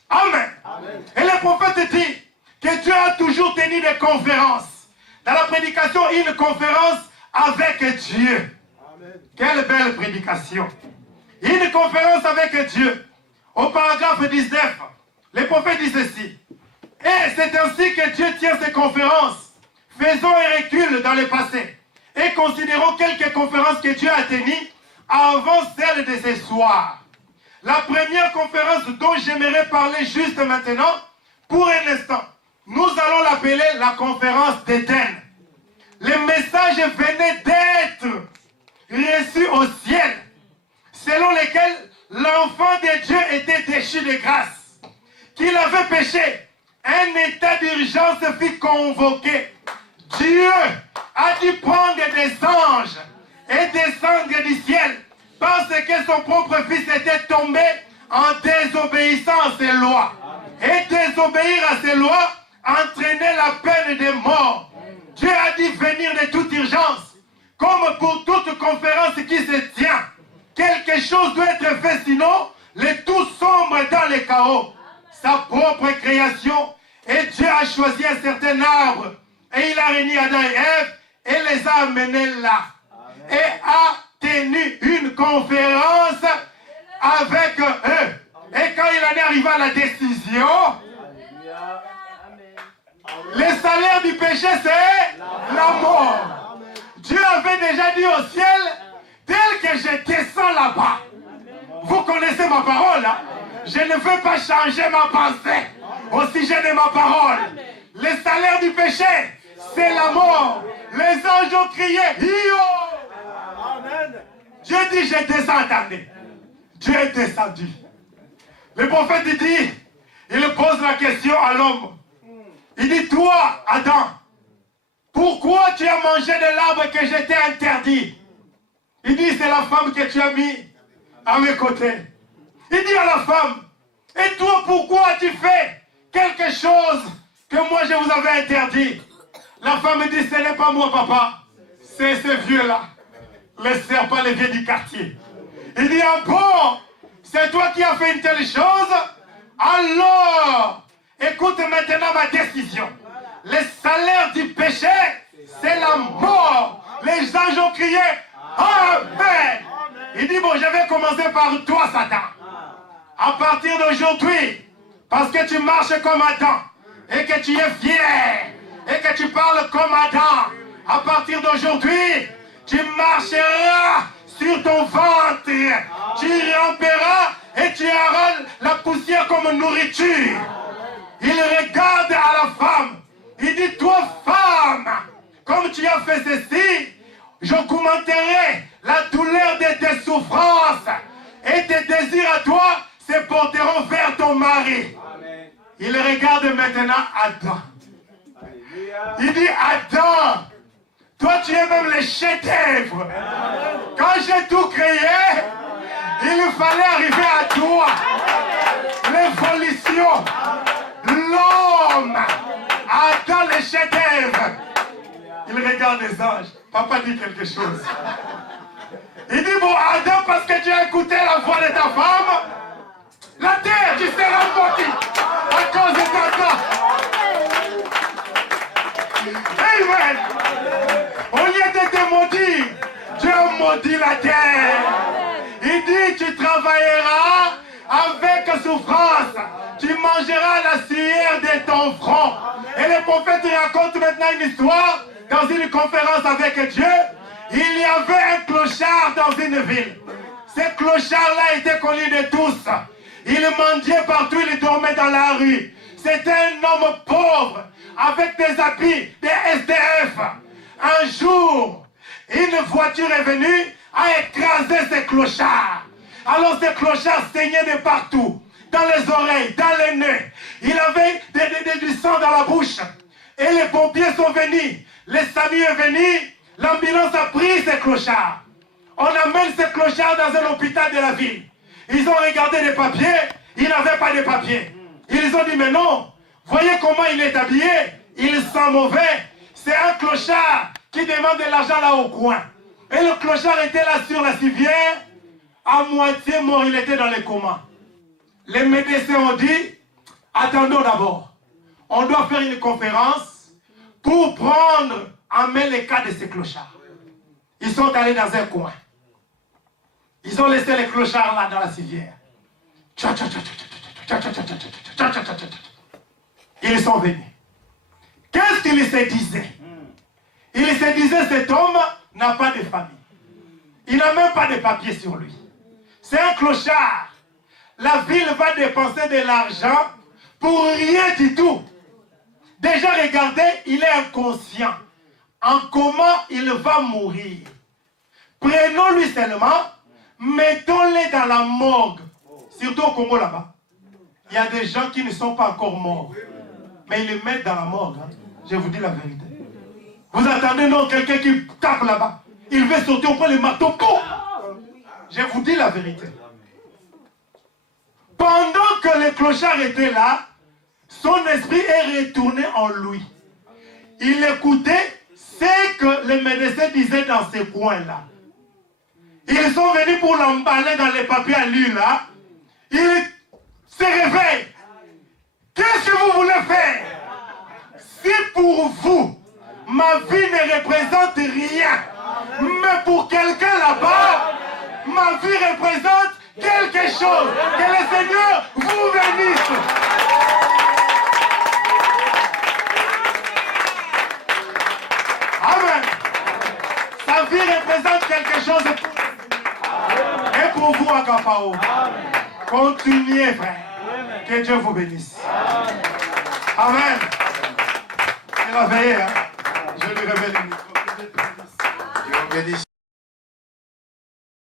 Amen. Amen. Et le prophète dit que Dieu a toujours tenu des conférences. Dans la prédication, une conférence avec Dieu. Amen. Quelle belle prédication. Une conférence avec Dieu. Au paragraphe 19, le prophète dit ceci. Et c'est ainsi que Dieu tient ses conférences. Faisons un recul dans le passé et considérons quelques conférences que Dieu a tenues avant celle de ce soir. La première conférence dont j'aimerais parler juste maintenant, pour un instant, nous allons l'appeler la conférence d'Éden. Le message venait d'être reçu au ciel, selon lequel l'enfant de Dieu était déchu de grâce, qu'il avait péché. Un état d'urgence fut convoqué. Dieu a dû prendre des anges et descendre du ciel parce que son propre fils était tombé en désobéissant à ses lois. Et désobéir à ses lois entraînait la peine de mort. Dieu a dû venir de toute urgence, comme pour toute conférence qui se tient. quelque chose doit être fait, sinon le tout sombre dans le chaos. Sa propre création. Et Dieu a choisi un certain arbre. Et il a réuni Adam et Ève et les a amenés là. Amen. Et a tenu une conférence avec eux. Et quand il en est arrivé à la décision, le salaire du péché, c'est la mort. Dieu avait déjà dit au ciel, tel que je descends là-bas. Vous connaissez ma parole, hein? Je ne veux pas changer ma pensée au sujet de ma parole. Le salaire du péché, c'est la mort. Les anges ont crié, Io! Dieu dit, je descends, attendez. Dieu est descendu. Le prophète dit, il pose la question à l'homme. Il dit, toi, Adam, pourquoi tu as mangé de l'arbre que je t'ai interdit? Il dit, c'est la femme que tu as mis à mes côtés. Il dit à la femme, et toi, pourquoi as-tu fait quelque chose que moi je vous avais interdit? La femme dit, ce n'est pas moi, papa, c'est ces vieux-là, les serpents, les vieux du quartier. Il dit, ah bon, c'est toi qui as fait une telle chose? Alors, écoute maintenant ma décision. Le salaire du péché, c'est la mort. Les anges ont crié, Amen. Il dit, bon, je vais commencer par toi, Satan. À partir d'aujourd'hui, parce que tu marches comme Adam, et que tu es fier, et que tu parles comme Adam, à partir d'aujourd'hui, tu marcheras sur ton ventre, tu ramperas et tu auras la poussière comme nourriture. Il regarde à la femme, il dit, toi femme, comme tu as fait ceci, j'augmenterai la douleur de tes souffrances et tes désirs à toi se porteront vers ton mari. Amen. Il regarde maintenant Adam. Alléluia. Il dit, Adam, toi tu es même le chef-d'œuvre. Quand j'ai tout créé, il fallait arriver à toi. L'évolution, l'homme, Adam le chef-d'œuvre. Il regarde les anges. Papa dit quelque chose. Il dit, bon Adam, parce que tu as écouté la voix de ta femme, la terre, tu seras maudit à cause de ta femme. Amen. Au lieu de te maudire, Dieu maudit la terre. Il dit, tu travailleras avec souffrance. Tu mangeras la sueur de ton front. Et le prophète raconte maintenant une histoire dans une conférence avec Dieu. Il y avait un clochard dans une ville. Ce clochard-là était connu de tous. Il mendiait partout, il dormait dans la rue. C'était un homme pauvre, avec des habits, des SDF. Un jour, une voiture est venue à écraser ce clochard. Alors ce clochard saignait de partout, dans les oreilles, dans les nez. Il avait du sang dans la bouche. Et les pompiers sont venus. Le SAMU est venu. L'ambulance a pris ce clochard. On amène ce clochard dans un hôpital de la ville. Ils ont regardé les papiers, il n'avait pas de papiers. Ils ont dit, mais non, voyez comment il est habillé, il sent mauvais. C'est un clochard qui demande de l'argent là au coin. Et le clochard était là sur la civière, à moitié mort, il était dans les comas. Les médecins ont dit, attendons d'abord, on doit faire une conférence pour prendre en main les cas de ces clochards. Ils sont allés dans un coin. Ils ont laissé les clochards là dans la civière. Ils sont venus. Qu'est-ce qu'ils se disaient? Ils se disaient, cet homme n'a pas de famille. Il n'a même pas de papier sur lui. C'est un clochard. La ville va dépenser de l'argent pour rien du tout. Déjà, regardez, il est inconscient. En comment il va mourir? Prenons-lui seulement, mettons-le dans la morgue. Surtout au Congo là-bas. Il y a des gens qui ne sont pas encore morts. Mais ils les mettent dans la morgue. Hein. Je vous dis la vérité. Vous attendez non quelqu'un qui tape là-bas. Il veut sauter, on prend le marteau. Boum. Je vous dis la vérité. Pendant que le clochard était là, son esprit est retourné en lui. Il écoutait ce que les médecins disaient dans ces coins-là. Ils sont venus pour l'emballer dans les papiers à lui là. Il se réveille. Qu'est-ce que vous voulez faire? Si pour vous, ma vie ne représente rien, mais pour quelqu'un là-bas, ma vie représente quelque chose. Que le Seigneur vous bénisse. Amen. Sa vie représente quelque chose pour vous. Et pour vous, Agapao. Continuez, frère. Que Dieu vous bénisse. Amen. Il a veillé, hein. Je lui révèle le micro. Dieu vous bénisse.